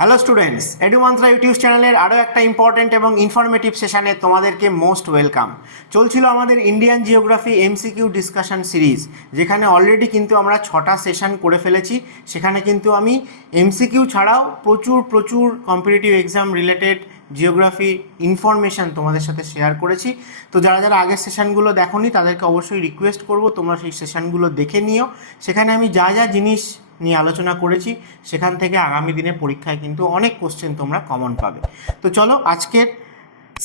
Hello students, এডুমন্ত্রা YouTube চ্যানেলের আরও একটা ইম্পর্টেন্ট এবং ইনফরমেটিভ সেশনে তোমাদেরকে মোস্ট ওয়েলকাম। চলছিল আমাদের Indian geography MCQ discussion series, যেখানে অলরেডি কিন্তু আমরা 6টা সেশন করে ফেলেছি। সেখানে কিন্তু আমি এমসিকিউ ছাড়াও প্রচুর competitive exam related geography information তোমাদের সাথে শেয়ার করেছি। তো যারা আগের সেশনগুলো দেখোনি তাদেরকে অবশ্যই রিকোয়েস্ট করব তোমরা সেই সেশনগুলো দেখে নিও। সেখানে আমি যা জিনিস নিয়ে আলোচনা করেছি সেখান থেকে আগামী দিনে পরীক্ষায় কিন্তু অনেক কোশ্চেন তোমরা কমন পাবে। তো চলো আজকের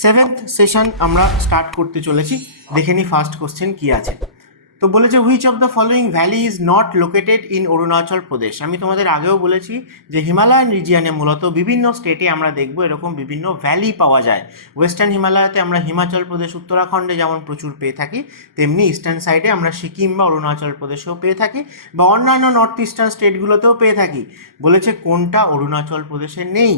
7th সেশন আমরা স্টার্ট করতে চলেছি। দেখে নিই ফার্স্ট কোশ্চেন কী আছে। তো বলেছে which of the following valley is not located in Arunachal Pradesh. আমি তোমাদের আগেও বলেছি যে হিমালয়ান রিজিয়নে মূলত বিভিন্ন স্টেটে আমরা দেখব এরকম বিভিন্ন ভ্যালি পাওয়া যায়। ওয়েস্টার্ন হিমালয়াতে আমরা হিমাচল প্রদেশ উত্তরাখণ্ডে যেমন প্রচুর পেয়ে থাকি, তেমনি ইস্টার্ন সাইডে আমরা সিকিম বা অরুণাচল প্রদেশেও পেয়ে থাকি, বা অন্যান্য নর্থ ইস্টার্ন স্টেটগুলোতেও পেয়ে থাকি। বলেছে কোনটা অরুণাচল প্রদেশে নেই।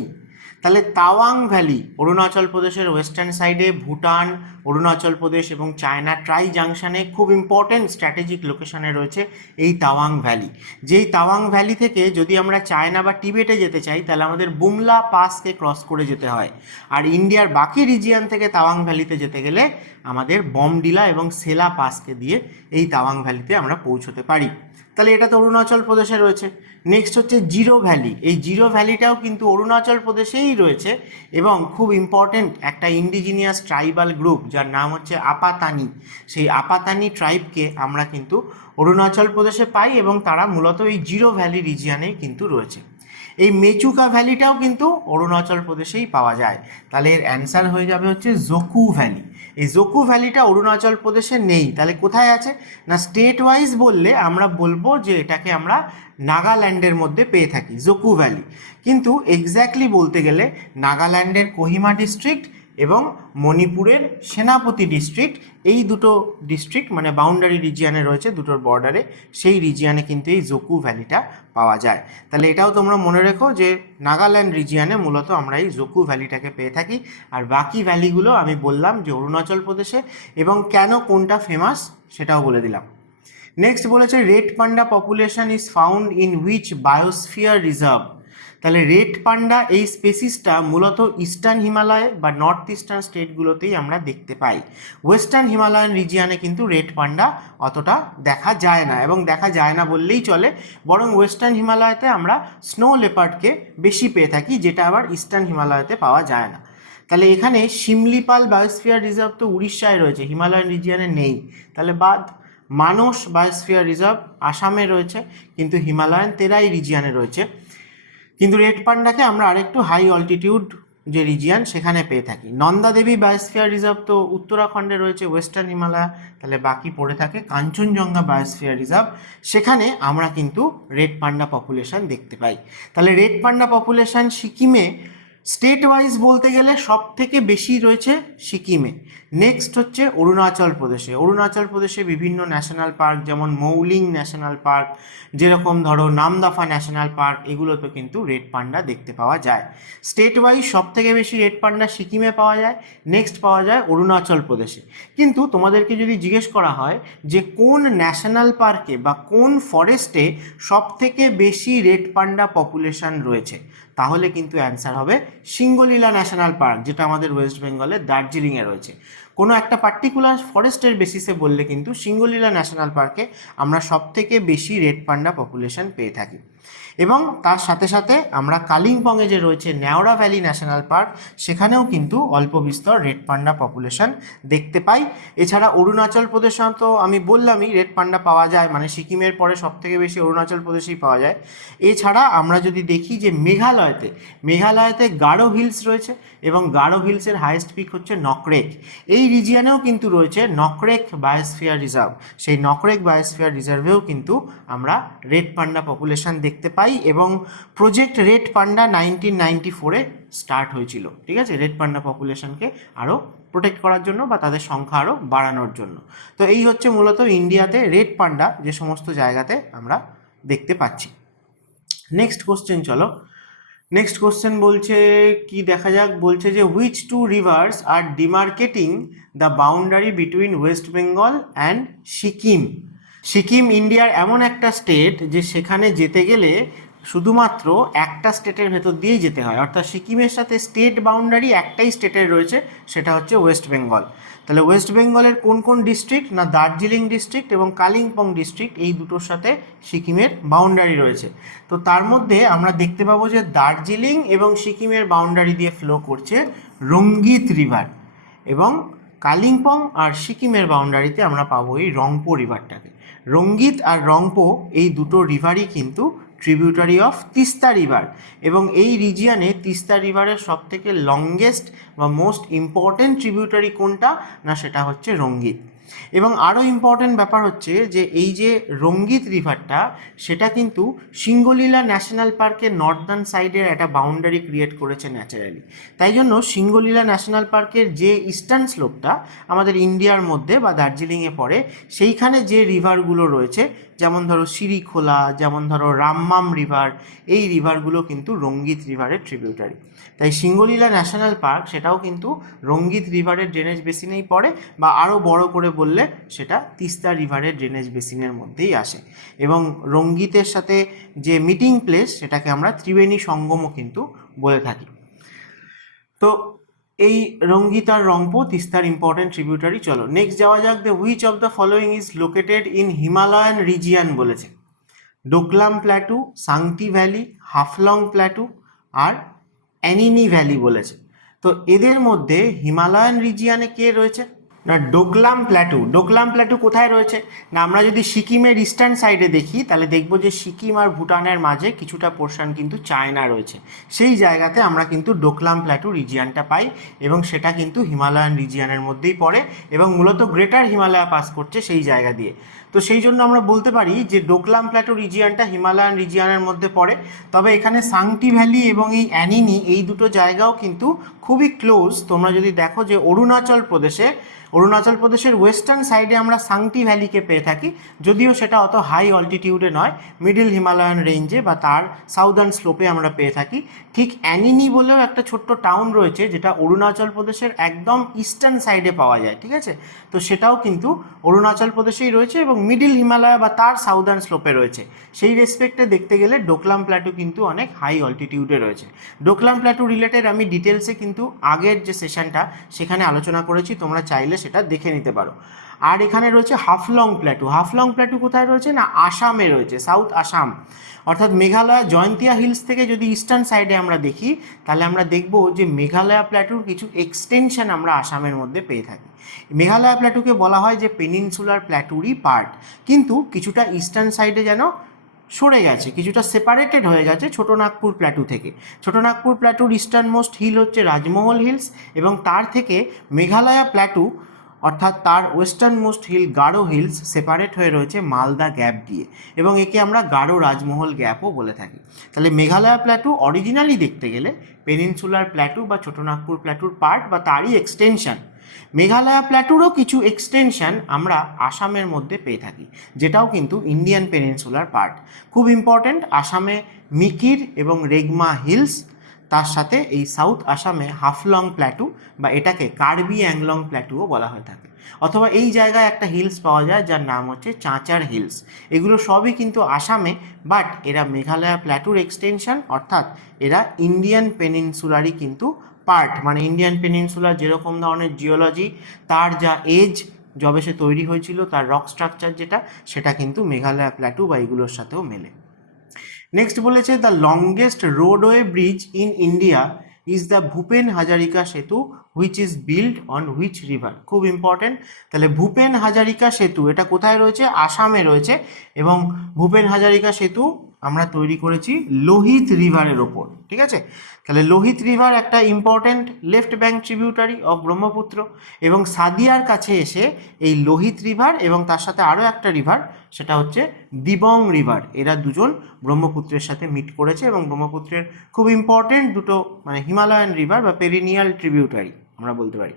তাহলে তাওয়াং ভ্যালি অরুণাচল প্রদেশের ওয়েস্টার্ন সাইডে, ভুটান, অরুণাচল প্রদেশ এবং চায়না ট্রাই জাংশনে খুব ইম্পর্টেন্ট স্ট্র্যাটেজিক লোকেশনে রয়েছে এই তাওয়াং ভ্যালি। যেই তাওয়াং ভ্যালি থেকে যদি আমরা চায়না বা টিবেটে যেতে চাই তাহলে আমাদের বুমলা পাসকে ক্রস করে যেতে হয়, আর ইন্ডিয়ার বাকি রিজিয়ন থেকে তাওয়াং ভ্যালিতে যেতে গেলে আমাদের বমডিলা এবং সেলা পাসকে দিয়ে এই তাওয়াং ভ্যালিতে আমরা পৌঁছতে পারি। তাহলে এটা তো অরুণাচল প্রদেশে রয়েছে। নেক্সট হচ্ছে জিরো ভ্যালি। এই জিরো ভ্যালিটাও কিন্তু অরুণাচল প্রদেশেই রয়েছে এবং খুব ইম্পর্টেন্ট একটা ইন্ডিজিনিয়াস ট্রাইবাল গ্রুপ যার নাম হচ্ছে আপাতানি। সেই আপাতানি ট্রাইবকে আমরা কিন্তু অরুণাচল প্রদেশে পাই এবং তারা মূলত এই জিরো ভ্যালি রিজিয়নেই কিন্তু রয়েছে। এই মেচুকা ভ্যালিটাও কিন্তু অরুণাচল প্রদেশেই পাওয়া যায়। তাহলে এর অ্যান্সার হয়ে যাবে হচ্ছে জোকু ভ্যালি। এই জোকু ভ্যালিটা অরুণাচল প্রদেশে নেই। তাহলে কোথায় আছে না, স্টেট ওয়াইজ বললে আমরা বলবো যে এটাকে আমরা নাগাল্যান্ডের মধ্যে পেয়ে থাকি জোকু ভ্যালি। কিন্তু এক্স্যাক্টলি বলতে গেলে নাগাল্যান্ডের কোহিমা ডিস্ট্রিক্ট এবং মণিপুরের সেনাপতি ডিস্ট্রিক্ট, এই দুটো ডিস্ট্রিক্ট মানে বাউন্ডারি রিজিয়নে রয়েছে দুটোর বর্ডারে, সেই রিজিয়নে কিন্তু এই জোকু ভ্যালিটা পাওয়া যায়। তাহলে এটাও তোমরা মনে রেখো যে নাগাল্যান্ড রিজিয়নে মূলত আমরা এই জোকু ভ্যালিটাকে পেয়ে থাকি। আর বাকি ভ্যালিগুলো আমি বললাম যে অরুণাচল প্রদেশে, এবং কেন কোনটা ফেমাস সেটাও বলে দিলাম। নেক্সট বলেছে red panda population is found in which biosphere reserve. তাহলে রেড পান্ডা এই স্পেসিসটা মূলত ইস্টার্ন হিমালয় বা নর্থ ইস্টার্ন স্টেটগুলোতেই আমরা দেখতে পাই। ওয়েস্টার্ন হিমালয়ান রিজিয়নে কিন্তু রেড পান্ডা অতটা দেখা যায় না, এবং দেখা যায় না বললেই চলে, বরং ওয়েস্টার্ন হিমালয়তে আমরা স্নো লেপার্ডকে বেশি পেয়ে থাকি, যেটা আবার ইস্টার্ন হিমালয়তে পাওয়া যায় না। তাহলে এখানে শিমলিপাল বায়োস্ফিয়ার রিজার্ভ তো উড়িষ্যায় রয়েছে, হিমালয়ান রিজিয়নে নেই, তাহলে বাদ। মানস বায়োস্ফিয়ার রিজার্ভ আসামে রয়েছে কিন্তু হিমালয়ান তেরাই রিজিয়নে রয়েছে। কিন্তু রেড পান্ডাকে আমরা আরেকটু হাই অল্টিটিউড যে রিজিয়ন সেখানে পেয়ে থাকি। নন্দা দেবী বায়োস্ফিয়ার রিজার্ভ তো উত্তরাখণ্ডে রয়েছে ওয়েস্টার্ন হিমালয়, তাহলে বাকি পড়ে থাকে কাঞ্চনজঙ্ঘা বায়োস্ফিয়ার রিজার্ভ, সেখানে আমরা কিন্তু রেড পান্ডা পপুলেশন দেখতে পাই। তাহলে রেড পান্ডা পপুলেশন সিকিমে স্টেট ওয়াইজ বলতে গেলে সব থেকে বেশি রয়েছে সিকিমে। নেক্সট হচ্ছে অরুণাচল প্রদেশে। অরুণাচল প্রদেশে বিভিন্ন ন্যাশনাল পার্ক যেমন মৌলিং ন্যাশনাল পার্ক, যেরকম ধরো নামদাফা ন্যাশনাল পার্ক, এগুলোতে কিন্তু রেড পান্ডা দেখতে পাওয়া যায়। স্টেট ওয়াইজ সব থেকে বেশি রেড পান্ডা সিকিমে পাওয়া যায়, নেক্সট পাওয়া যায় অরুণাচল প্রদেশে। কিন্তু তোমাদেরকে যদি জিজ্ঞেস করা হয় যে কোন ন্যাশনাল পার্কে বা কোন ফরেস্টে সব থেকে বেশি রেড পান্ডা পপুলেশন রয়েছে, তাহলে কিন্তু অ্যান্সার হবে সিঙ্গলীলা ন্যাশনাল পার্ক, যেটা আমাদের ওয়েস্ট বেঙ্গলের দার্জিলিংয়ে রয়েছে। কোনো একটা পার্টিকুলার ফরেস্টের বেসিসে বললে কিন্তু সিঙ্গলীলা ন্যাশনাল পার্কে আমরা সব থেকে বেশি রেড পান্ডা পপুলেশন পেয়ে থাকি। এবং তার সাথে সাথে আমরা কালিম্পংয়ে যে রয়েছে ন্যাওড়া ভ্যালি ন্যাশনাল পার্ক, সেখানেও কিন্তু অল্প বিস্তর রেড পান্ডা পপুলেশন দেখতে পাই। এছাড়া অরুণাচল প্রদেশে তো আমি বললামই রেড পান্ডা পাওয়া যায়, মানে সিকিমের পরে সব থেকে বেশি অরুণাচল প্রদেশেই পাওয়া যায়। এছাড়া আমরা যদি দেখি যে মেঘালয়তে গারো হিলস রয়েছে, এবং গারো হিলসের হাইয়েস্ট পিক হচ্ছে নকরেক। এই রিজিয়নেও কিন্তু রয়েছে নকরেক বায়োস্ফিয়ার রিজার্ভ। সেই নকরেক বায়োস্ফিয়ার রিজার্ভেও কিন্তু আমরা রেড পান্ডা পপুলেশন দেখতে পাই, এবং প্রজেক্ট রেড পান্ডা 1994-এ স্টার্ট হয়েছিল। ঠিক আছে, রেড পান্ডা পপুলেশনকে আরও প্রোটেক্ট করার জন্য বা তাদের সংখ্যা আরও বাড়ানোর জন্য। তো এই হচ্ছে মূলত ইন্ডিয়াতে রেড পান্ডা যে সমস্ত জায়গাতে আমরা দেখতে পাচ্ছি। নেক্সট কোশ্চেন চলো। নেক্সট কোশ্চেন বলছে কি দেখা যাক, বলছে যে which two rivers are demarcating the boundary between West Bengal and Sikkim. Sikkim ইন্ডিয়ার এমন একটা স্টেট যে সেখানে যেতে গেলে শুধুমাত্র একটা স্টেটের ভেতর দিয়েই যেতে হয়, অর্থাৎ সিকিমের সাথে স্টেট বাউন্ডারি একটাই স্টেটের রয়েছে, সেটা হচ্ছে ওয়েস্ট বেঙ্গল। তাহলে ওয়েস্ট বেঙ্গলের কোন কোন ডিস্ট্রিক্ট না দার্জিলিং ডিস্ট্রিক্ট এবং কালিম্পং ডিস্ট্রিক্ট, এই দুটোর সাথে সিকিমের বাউন্ডারি রয়েছে। তো তার মধ্যে আমরা দেখতে পাবো যে দার্জিলিং এবং সিকিমের বাউন্ডারি দিয়ে ফ্লো করছে রঙ্গিত রিভার, এবং কালিম্পং আর সিকিমের বাউন্ডারিতে আমরা পাবো এই রংপো রিভারটাকে। রঙ্গিত আর রংপো এই দুটো রিভারই কিন্তু ট্রিবিউটারি অফ তিস্তা রিভার, এবং এই রিজিয়নে তিস্তা রিভারের সবথেকে লংগেস্ট বা মোস্ট ইম্পর্টেন্ট ট্রিবিউটারি কোনটা না সেটা হচ্ছে রঙ্গিত। এবং আরও ইম্পর্টেন্ট ব্যাপার হচ্ছে যে এই যে রঙ্গিত রিভারটা সেটা কিন্তু সিঙ্গলীলা ন্যাশনাল পার্কের নর্দার্ন সাইডের একটা বাউন্ডারি ক্রিয়েট করেছে ন্যাচারালি। তাই জন্য সিঙ্গলীলা ন্যাশনাল পার্কের যে ইস্টার্ন স্লোপটা আমাদের ইন্ডিয়ার মধ্যে বা দার্জিলিংয়ে পড়ে, সেইখানে যে রিভারগুলো রয়েছে, যেমন ধরো সিরিখোলা, যেমন ধরো রামমাম রিভার, এই রিভারগুলো কিন্তু রঙ্গিত রিভারের ট্রিবিউটারি। তাই সিঙ্গলীলা ন্যাশনাল পার্ক সেটাও কিন্তু রঙ্গিত রিভারের ড্রেনেজ বেসিনেই পড়ে, বা আরও বড় করে বললে সেটা তিস্তা রিভারের ড্রেনেজ বেসিনের মধ্যেই আসে। এবং রঙ্গিতের সাথে যে মিটিং প্লেস সেটাকে আমরা ত্রিবেণী সঙ্গমও কিন্তু বলে থাকি। তো এই রঙ্গিত আর রংপো তিস্তার ইম্পর্টেন্ট ট্রিবিউটারি। চলো নেক্সট যাওয়া যাক। The which of the following is located in Himalayan region বলেছে। Doklam plateau, Sangti valley, Haflong plateau আর অ্যানিনি ভ্যালি বলেছে। তো এদের মধ্যে হিমালয়ান রিজিয়ানে কে রয়েছে না ডোকলাম প্ল্যাটু। ডোকলাম প্ল্যাটু কোথায় রয়েছে না আমরা যদি সিকিমের ইস্টার্ন সাইডে দেখি তাহলে দেখব যে সিকিম আর ভুটানের মাঝে কিছুটা পোর্শন কিন্তু চায়না রয়েছে, সেই জায়গাতে আমরা কিন্তু ডোকলাম প্ল্যাটু রিজিয়ানটা পাই, এবং সেটা কিন্তু হিমালয়ান রিজিয়ানের মধ্যেই পড়ে এবং মূলত গ্রেটার হিমালয়া পাস করছে সেই জায়গা দিয়ে। তো সেই জন্য আমরা বলতে পারি যে ডোকলাম প্ল্যাটু রিজিয়ানটা হিমালয়ান রিজিয়ানের মধ্যে পড়ে। তবে এখানে সাংটি ভ্যালি এবং এই অ্যানিনি এই দুটো জায়গাও কিন্তু খুবই ক্লোজ। তোমরা যদি দেখো যে অরুণাচল প্রদেশের ওয়েস্টার্ন সাইডে আমরা সাংটি ভ্যালিকে পেয়ে থাকি, যদিও সেটা অত হাই অল্টিটিউডে নয়, মিডল হিমালয়ান রেঞ্জে বা তার সাউদার্ন স্লোপে আমরা পেয়ে থাকি। ঠিক অ্যানিনি বলেও একটা ছোট্ট টাউন রয়েছে যেটা অরুণাচল প্রদেশের একদম ইস্টার্ন সাইডে পাওয়া যায়, ঠিক আছে। তো সেটাও কিন্তু অরুণাচল প্রদেশেই রয়েছে এবং মিডল হিমালয় বা তার সাউদার্ন স্লোপে রয়েছে। সেই রেসপেক্টে দেখতে গেলে ডোকলাম প্ল্যাটু কিন্তু অনেক হাই অল্টিটিউডে রয়েছে। ডোকলাম প্ল্যাটু রিলেটেড আমি ডিটেলসে কিন্তু আগের যে সেশনটা সেখানে আলোচনা করেছি, তোমরা চাইলে সেটা দেখে নিতে পারো। আর এখানে রয়েছে হাফলং প্ল্যাটু। হাফলং প্ল্যাটু কোথায় রয়েছে না আসামে রয়েছে, সাউথ আসাম, অর্থাৎ মেঘালয় জয়ন্তিয়া হিলস থেকে যদি ইস্টার্ন সাইডে আমরা দেখি তাহলে আমরা দেখব যে মেঘালয়া প্ল্যাটুর কিছু এক্সটেনশন আমরা আসামের মধ্যে পেয়ে থাকি। মেঘালয়া প্ল্যাটুকে বলা হয় যে পেনিনসুলার প্ল্যাটুরই পার্ট, কিন্তু কিছুটা ইস্টার্ন সাইডে যেন সরে গেছে, কিছুটা সেপারেটেড হয়ে গেছে ছোটো নাগপুর প্ল্যাটু থেকে। ছোটো নাগপুর প্ল্যাটুর ইস্টার্ন মোস্ট হিল হচ্ছে রাজমহল হিলস, এবং তার থেকে মেঘালয়া প্ল্যাটু অর্থাৎ তার western most hill Garo hills separate হয়ে রয়েছে মালদা গ্যাপ দিয়ে, এবং একে আমরা গারো রাজমহল গ্যাপও বলে থাকি। তাহলে মেঘালয়া প্ল্যাটু অরিজিনালি দেখতে গেলে পেনিনসুলার প্ল্যাটু বা ছোটো নাগপুর প্ল্যাটুর পার্ট বা তারই এক্সটেনশন। মেঘালয়া প্ল্যাটুরও কিছু এক্সটেনশন আমরা আসামের মধ্যে পেয়ে থাকি, যেটাও কিন্তু ইন্ডিয়ান পেনিনসুলার পার্ট। খুব ইম্পর্ট্যান্ট, আসামে মিকির এবং রেগমা হিলস, তার সাথে এই সাউথ আসামে হাফলং প্ল্যাটু বা এটাকে কার্বি অ্যাংলং প্ল্যাটুও বলা হয়ে থাকে। অথবা এই জায়গায় একটা হিলস পাওয়া যায় যার নাম হচ্ছে চাঁচার হিলস। এগুলো সবই কিন্তু আসামে, বাট এরা মেঘালয়া প্ল্যাটুর এক্সটেনশন, অর্থাৎ এরা ইন্ডিয়ান পেনিনসুলারই কিন্তু পার্ট। মানে ইন্ডিয়ান পেনিনসুলার যেরকম ধরনের জিওলজি, তার যা এজ যবে সে তৈরি হয়েছিল, তার রক স্ট্রাকচার যেটা, সেটা কিন্তু মেঘালয়া প্ল্যাটু বা এগুলোর সাথেও মেলে। নেক্সট বলেছে the longest roadway bridge in India is the Bhupen Hazarika সেতু which is build on which river. খুব ইম্পর্টেন্ট। তাহলে ভূপেন হাজারিকা সেতু এটা কোথায় রয়েছে, আসামে রয়েছে, এবং ভূপেন হাজারিকা সেতু আমরা তৈরি করেছি লোহিত রিভারের ওপর, ঠিক আছে। তাহলে লোহিত রিভার একটা important left bank tributary of Brahmaputra, এবং সাদিয়ার কাছে এসে এই লোহিত রিভার এবং তার সাথে আরও একটা রিভার সেটা হচ্ছে দিবং রিভার, এরা দুজন ব্রহ্মপুত্রের সাথে মিট করেছে, এবং ব্রহ্মপুত্রের খুব ইম্পর্টেন্ট দুটো মানে হিমালয়ান রিভার বা পেরিনিয়াল ট্রিবিউটারি আমরা বলতে পারি।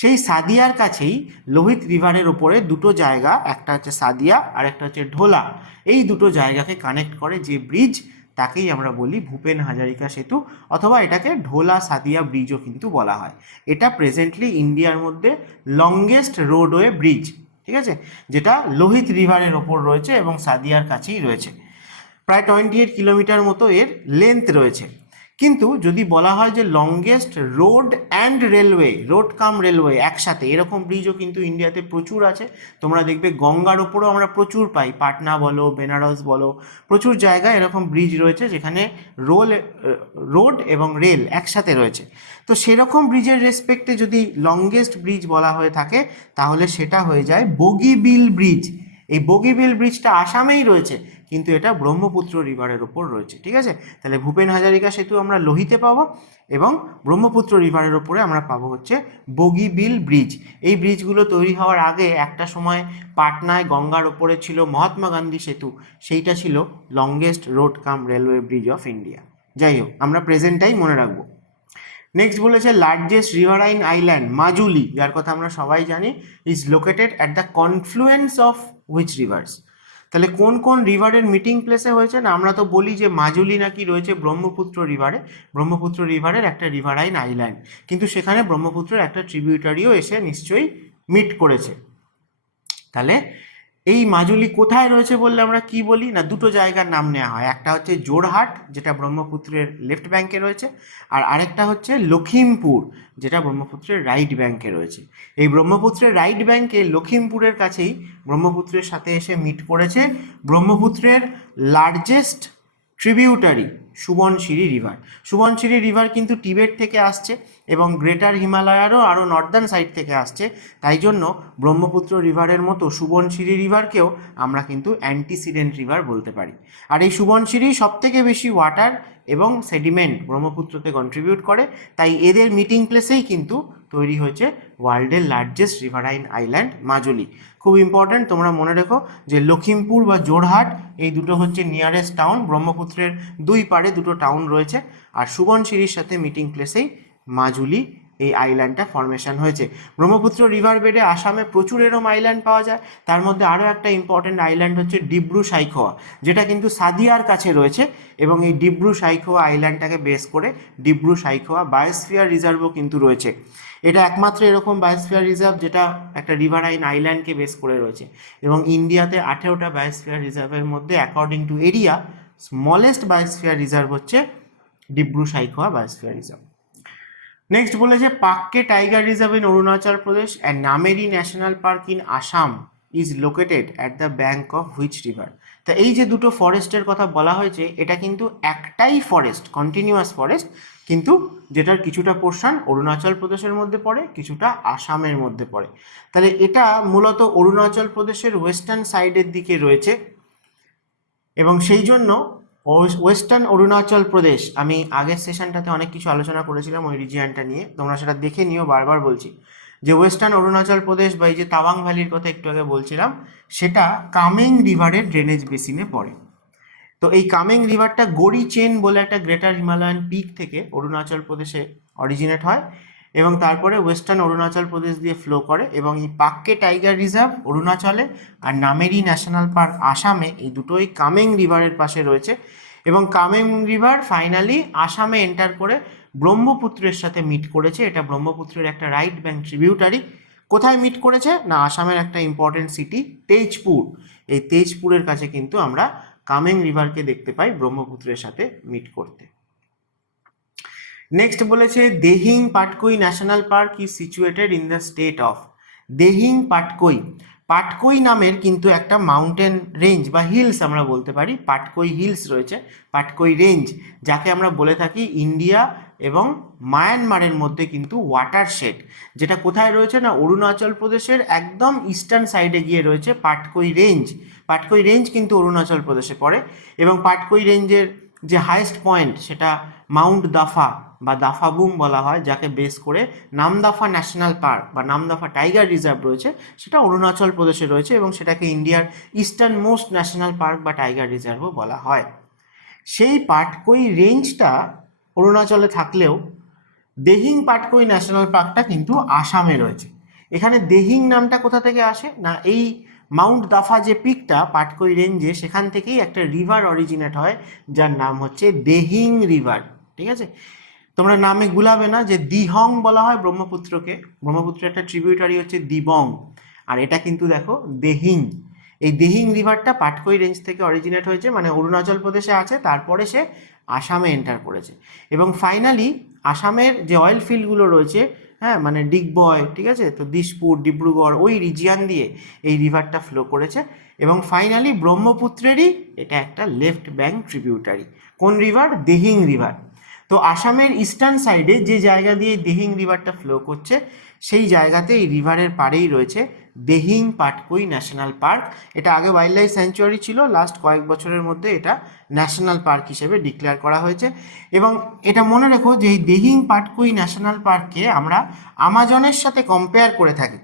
সেই সাদিয়ার কাছেই লোহিত রিভারের ওপরে দুটো জায়গা, একটা হচ্ছে সাদিয়া আর একটা হচ্ছে ঢোলা, এই দুটো জায়গাকে কানেক্ট করে যে ব্রিজ, তাকেই আমরা বলি ভূপেন হাজারিকা সেতু, অথবা এটাকে ঢোলা সাদিয়া ব্রিজও কিন্তু বলা হয়। এটা প্রেজেন্টলি ইন্ডিয়ার মধ্যে লংগেস্ট রোডওয়ে ব্রিজ, ঠিক আছে, যেটা লোহিত রিভারের ওপর রয়েছে এবং সাদিয়ার কাছেই রয়েছে। প্রায় 28 কিলোমিটার মতো এর লেন্থ রয়েছে। কিন্তু যদি বলা হয় যে longest road and railway, road cum railway একসাথে, এরকম ব্রিজও কিন্তু ইন্ডিয়াতে প্রচুর আছে। তোমরা দেখবে গঙ্গার ওপরেও আমরা প্রচুর পাই, পাটনা বলো, বেনারস বলো, প্রচুর জায়গায় এরকম ব্রিজ রয়েছে যেখানে রোড এবং রেল একসাথে রয়েছে। তো সেরকম ব্রিজের রেসপেক্টে যদি লংগেস্ট ব্রিজ বলা হয়ে থাকে তাহলে সেটা হয়ে যায় বগিবিল ব্রিজ। এই বগিবিল ব্রিজটা আসামেই রয়েছে, কিন্তু এটা ব্রহ্মপুত্র রিভারের ওপর রয়েছে। ঠিক আছে, তাহলে ভূপেন হাজারিকা সেতু আমরা লোহিতে পাবো এবং ব্রহ্মপুত্র রিভারের ওপরে আমরা পাবো হচ্ছে বগিবিল ব্রিজ। এই ব্রিজগুলো তৈরি হওয়ার আগে একটা সময় পাটনায় গঙ্গার ওপরে ছিল মহাত্মা গান্ধী সেতু, সেইটা ছিল longest road cum railway bridge of India. যাই হোক, আমরা প্রেজেন্টটাই মনে রাখবো। নেক্সট বলেছে লার্জেস্ট রিভারাইন আইল্যান্ড মাজুলি, যার কথা আমরা সবাই জানি, is located at the confluence of which rivers. তাহলে কোন কোন রিভারের মিটিং প্লেসে হয়েছে না, আমরা তো বলি যে মাজুলি নাকি রয়েছে ব্রহ্মপুত্র রিভারে, ব্রহ্মপুত্র রিভারের একটা রিভারাইন আইল্যান্ড, কিন্তু সেখানে ব্রহ্মপুত্রের একটা ট্রিবিউটারিও এসে নিশ্চয়ই মিট করেছে। তাহলে এই মাজুলি কোথায় রয়েছে বললে আমরা কি বলি না, দুটো জায়গার নাম নেওয়া হয়। একটা হচ্ছে জোরহাট, যেটা ব্রহ্মপুত্রের লেফট ব্যাঙ্কে রয়েছে, আর আরেকটা হচ্ছে লখিমপুর, যেটা ব্রহ্মপুত্রের রাইট ব্যাঙ্কে রয়েছে। এই ব্রহ্মপুত্রের রাইট ব্যাঙ্কে লখিমপুরের কাছেই ব্রহ্মপুত্রের সাথে এসে মিট করেছে ব্রহ্মপুত্রের largest tributary Subansiri river. Subansiri river কিন্তু টিবেট থেকে আসছে এবং গ্রেটার হিমালয়ারও আরও নর্দার্ন সাইড থেকে আসছে, তাই জন্য ব্রহ্মপুত্র রিভারের মতো সুবনশিরি রিভারকেও আমরা কিন্তু অ্যান্টিসিডেন্ট রিভার বলতে পারি। আর এই সুবনশিরি সবথেকে বেশি ওয়াটার এবং সেডিমেন্ট ব্রহ্মপুত্রতে কন্ট্রিবিউট করে, তাই এদের মিটিং প্লেসেই কিন্তু তৈরি হয়েছে ওয়ার্ল্ডের লার্জেস্ট রিভারাইন আইল্যান্ড মাজুলি। খুব ইম্পর্ট্যান্ট, তোমরা মনে রেখো যে লখিমপুর বা জোরহাট এই দুটো হচ্ছে নিয়ারেস্ট টাউন, ব্রহ্মপুত্রের দুই পাড়ে দুটো টাউন রয়েছে, আর সুবনশিরির সাথে মিটিং প্লেসেই মাজুলি এই আইল্যান্ডটা ফরমেশন হয়েছে। ব্রহ্মপুত্র রিভার বেডে আসামে প্রচুর এরম আইল্যান্ড পাওয়া যায়, তার মধ্যে আরও একটা ইম্পর্টেন্ট আইল্যান্ড হচ্ছে ডিব্রু সাইখোয়া, যেটা কিন্তু সাদিয়ার কাছে রয়েছে, এবং এই ডিব্রু সাইখোয়া আইল্যান্ডটাকে বেস করে ডিব্রু সাইখোয়া বায়োস্ফিয়ার রিজার্ভও কিন্তু রয়েছে। এটা একমাত্র এরকম বায়োস্ফিয়ার রিজার্ভ যেটা একটা রিভারাইন আইল্যান্ডকে বেস করে রয়েছে, এবং ইন্ডিয়াতে 18টা বায়োস্ফিয়ার রিজার্ভের মধ্যে according to area smallest biosphere reserve হচ্ছে Dibru Saikhowa biosphere reserve. Next বলেছে Pakke tiger reserve in Arunachal Pradesh and Nameri national park in Assam is located at the bank of which river. তা এই যে দুটো ফরেস্টের কথা বলা হয়েছে, এটা কিন্তু একটাই ফরেস্ট, কন্টিনিউয়াস ফরেস্ট, কিন্তু যেটার কিছুটা পোর্শন অরুণাচল প্রদেশের মধ্যে পড়ে, কিছুটা আসামের মধ্যে পড়ে। তাহলে এটা মূলত অরুণাচল প্রদেশের ওয়েস্টার্ন সাইডের দিকে রয়েছে, এবং সেই জন্য ওয়েস্টার্ন অরুণাচল প্রদেশ, আমি আগের সেশনটাতে অনেক কিছু আলোচনা করেছিলাম ওই রিজিয়নটা নিয়ে, তোমরা সেটা দেখে নিও, বারবার বলছি যে ওয়েস্টার্ন অরুণাচল প্রদেশ বা এই যে তাওয়াং ভ্যালির কথা একটু আগে বলছিলাম, সেটা কামেং রিভারের ড্রেনেজ বেসিনে পড়ে। তো এই কামেং রিভারটা গড়ি চেন বলে একটা গ্রেটার হিমালয়ান পিক থেকে অরুণাচল প্রদেশে অরিজিনেট হয়, এবং তারপরে ওয়েস্টার্ন অরুণাচল প্রদেশ দিয়ে ফ্লো করে, এবং এই পাক্কে টাইগার রিজার্ভ অরুণাচলে আর নামেরি ন্যাশনাল পার্ক আসামে, এই দুটোই কামেং রিভারের পাশে রয়েছে, এবং কামেং রিভার ফাইনালি আসামে এন্টার করে ব্রহ্মপুত্রের সাথে মিট করেছে। এটা ব্রহ্মপুত্রের একটা রাইট ব্যাঙ্ক ট্রিবিউটারি। কোথায় মিট করেছে না, আসামের একটা ইম্পর্টেন্ট সিটি তেজপুর, এই তেজপুরের কাছে কিন্তু আমরা কামেং রিভারকে দেখতে পাই ব্রহ্মপুত্রের সাথে মিট করতে। নেক্সট বলেছে Dehing Patkai national park is situated in the state of. Dehing Patkai, Patkai নামের কিন্তু একটা মাউন্টেন রেঞ্জ বা হিলস আমরা বলতে পারি, পাটকই হিলস রয়েছে, পাটকই রেঞ্জ, যাকে আমরা বলে থাকি ইন্ডিয়া এবং মায়ানমারের মধ্যে কিন্তু ওয়াটারশেড, যেটা কোথায় রয়েছে না অরুণাচল প্রদেশের একদম ইস্টার্ন সাইডে গিয়ে রয়েছে পাটকই রেঞ্জ। পাটকই রেঞ্জ কিন্তু অরুণাচল প্রদেশে পড়ে, এবং পাটকই রেঞ্জের যে হাইয়েস্ট পয়েন্ট সেটা মাউন্ট দাফা বা দাফাবুম বলা হয়, যাকে বেস করে নামদাফা ন্যাশনাল পার্ক বা নামদাফা টাইগার রিজার্ভ রয়েছে, সেটা অরুণাচল প্রদেশে রয়েছে, এবং সেটাকে ইন্ডিয়ার ইস্টার্ন মোস্ট ন্যাশনাল পার্ক বা টাইগার রিজার্ভও বলা হয়। সেই পাটকই রেঞ্জটা অরুণাচলে থাকলেও দেহিং পাটকই ন্যাশনাল পার্কটা কিন্তু আসামে রয়েছে। এখানে দেহিং নামটা কোথা থেকে আসে না, এই মাউন্ট দাফা যে পিকটা পাটকই রেঞ্জে, সেখান থেকেই একটা রিভার অরিজিনেট হয় যার নাম হচ্ছে দেহিং রিভার। ঠিক আছে, তোমরা নামে গুলাবে না যে দিহং বলা হয় ব্রহ্মপুত্রকে, ব্রহ্মপুত্রের একটা ট্রিবিউটারি হচ্ছে দিবং, আর এটা কিন্তু দেখো দেহিং। এই দিহিং রিভারটা পাটকই রেঞ্জ থেকে অরিজিনেট হয়েছে, মানে অরুণাচল প্রদেশে আছে, তারপরে সে আসামে এন্টার করেছে এবং ফাইনালি আসামের যে অয়েল ফিল্ডগুলো রয়েছে, হ্যাঁ, মানে ডিগবয়, ঠিক আছে, তো দিসপুর, ডিব্রুগড়, ওই রিজিয়ান দিয়ে এই রিভারটা ফ্লো করেছে এবং ফাইনালি ব্রহ্মপুত্রেরই এটা একটা লেফট ব্যাঙ্ক ট্রিবিউটারি। কোন রিভার? দিহিং রিভার। তো আসামের ইস্টার্ন সাইডে যে জায়গা দিয়ে দিহিং রিভারটা ফ্লো করছে সেই জায়গাতে এই রিভারের পাড়েই রয়েছে দিহিং পাটকুই ন্যাশনাল পার্ক। এটা আগে ওয়াইল্ড লাইফ স্যাংচুয়ারি ছিল, লাস্ট কয়েক বছরের মধ্যে এটা ন্যাশনাল পার্ক হিসেবে ডিক্লেয়ার করা হয়েছে। এবং এটা মনে রেখো যে এই দিহিং পাটকুই ন্যাশনাল পার্ককে আমরা আমাজনের সাথে কম্পেয়ার করে থাকি,